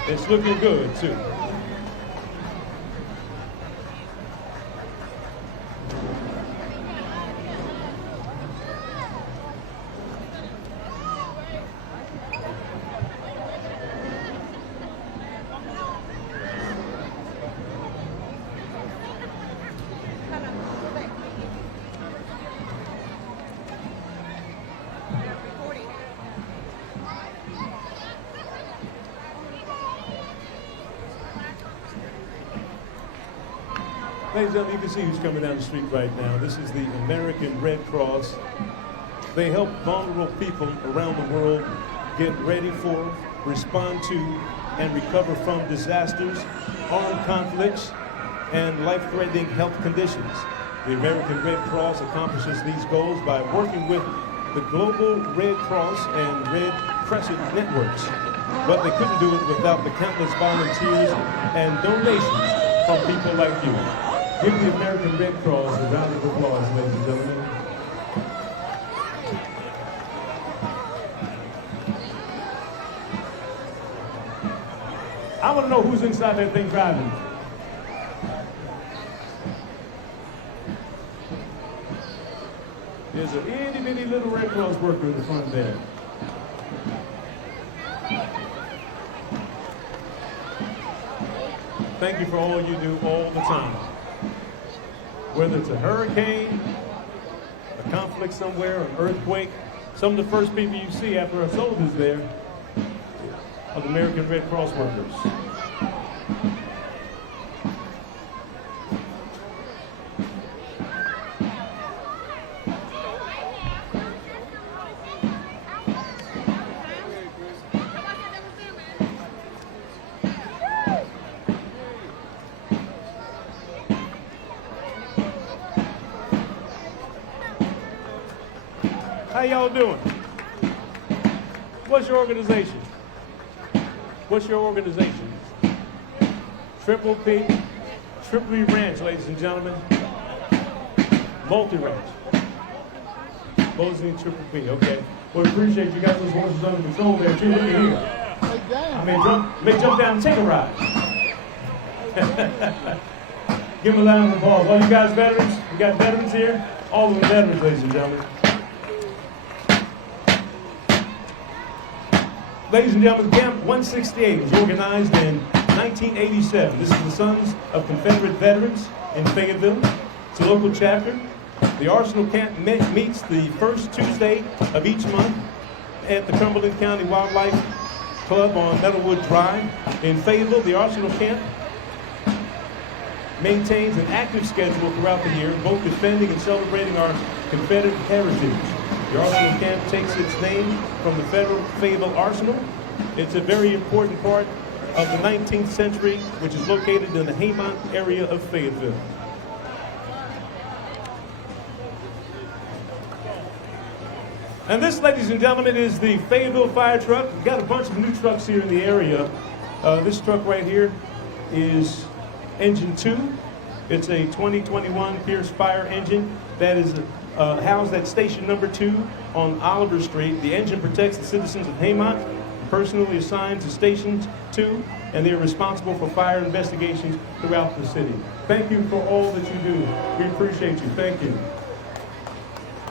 It's looking good, too. Ladies and gentlemen, you can see who's coming down the street right now. This is the American Red Cross. They help vulnerable people around the world get ready for, respond to, and recover from disasters, armed conflicts, and life-threatening health conditions. The American Red Cross accomplishes these goals by working with the Global Red Cross and Red Crescent networks. But they couldn't do it without the countless volunteers and donations from people like you. Give the American Red Cross a round of applause, ladies and gentlemen. I want to know who's inside that thing driving. There's an itty bitty little Red Cross worker in the front there. Thank you for all you do all the time. Whether it's a hurricane, a conflict somewhere, an earthquake, some of the first people you see after a soldier's there are the American Red Cross workers. How y'all doing? What's your organization? What's your organization? Triple P Ranch, ladies and gentlemen. Multi-ranch. Bozeman Triple P, okay. Well, we appreciate you got those horses under control there too. Look at here. I mean, jump down and take a ride. Give them a round of applause. All you guys veterans? We got veterans here? All of them veterans, ladies and gentlemen. Ladies and gentlemen, Camp 168 was organized in 1987. This is the Sons of Confederate Veterans in Fayetteville. It's a local chapter. The Arsenal Camp meets the first Tuesday of each month at the Cumberland County Wildlife Club on Meadowwood Drive. In Fayetteville, the Arsenal Camp maintains an active schedule throughout the year, both defending and celebrating our Confederate heritage. The Arsenal Camp takes its name from the Fayetteville Arsenal. It's a very important part of the 19th century, which is located in the Haymont area of Fayetteville. And this, ladies and gentlemen, is the Fayetteville fire truck. We've got a bunch of new trucks here in the area. This truck right here is engine 2. It's a 2021 Pierce Fire engine that is housed at station number 2 on Oliver Street. The engine protects the citizens of Haymont, personally assigned to station 2, and they are responsible for fire investigations throughout the city. Thank you for all that you do. We appreciate you. Thank you.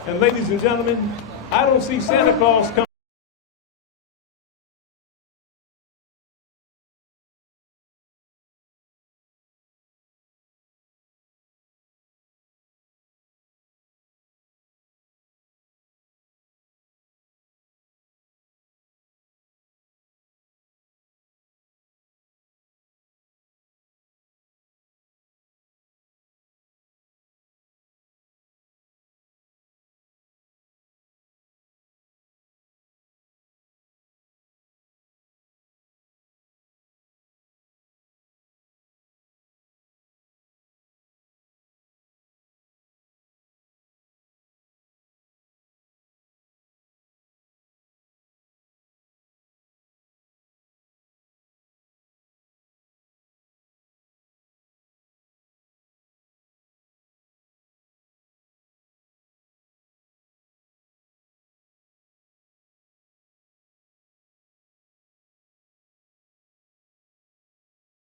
And ladies and gentlemen, I don't see Santa Claus coming.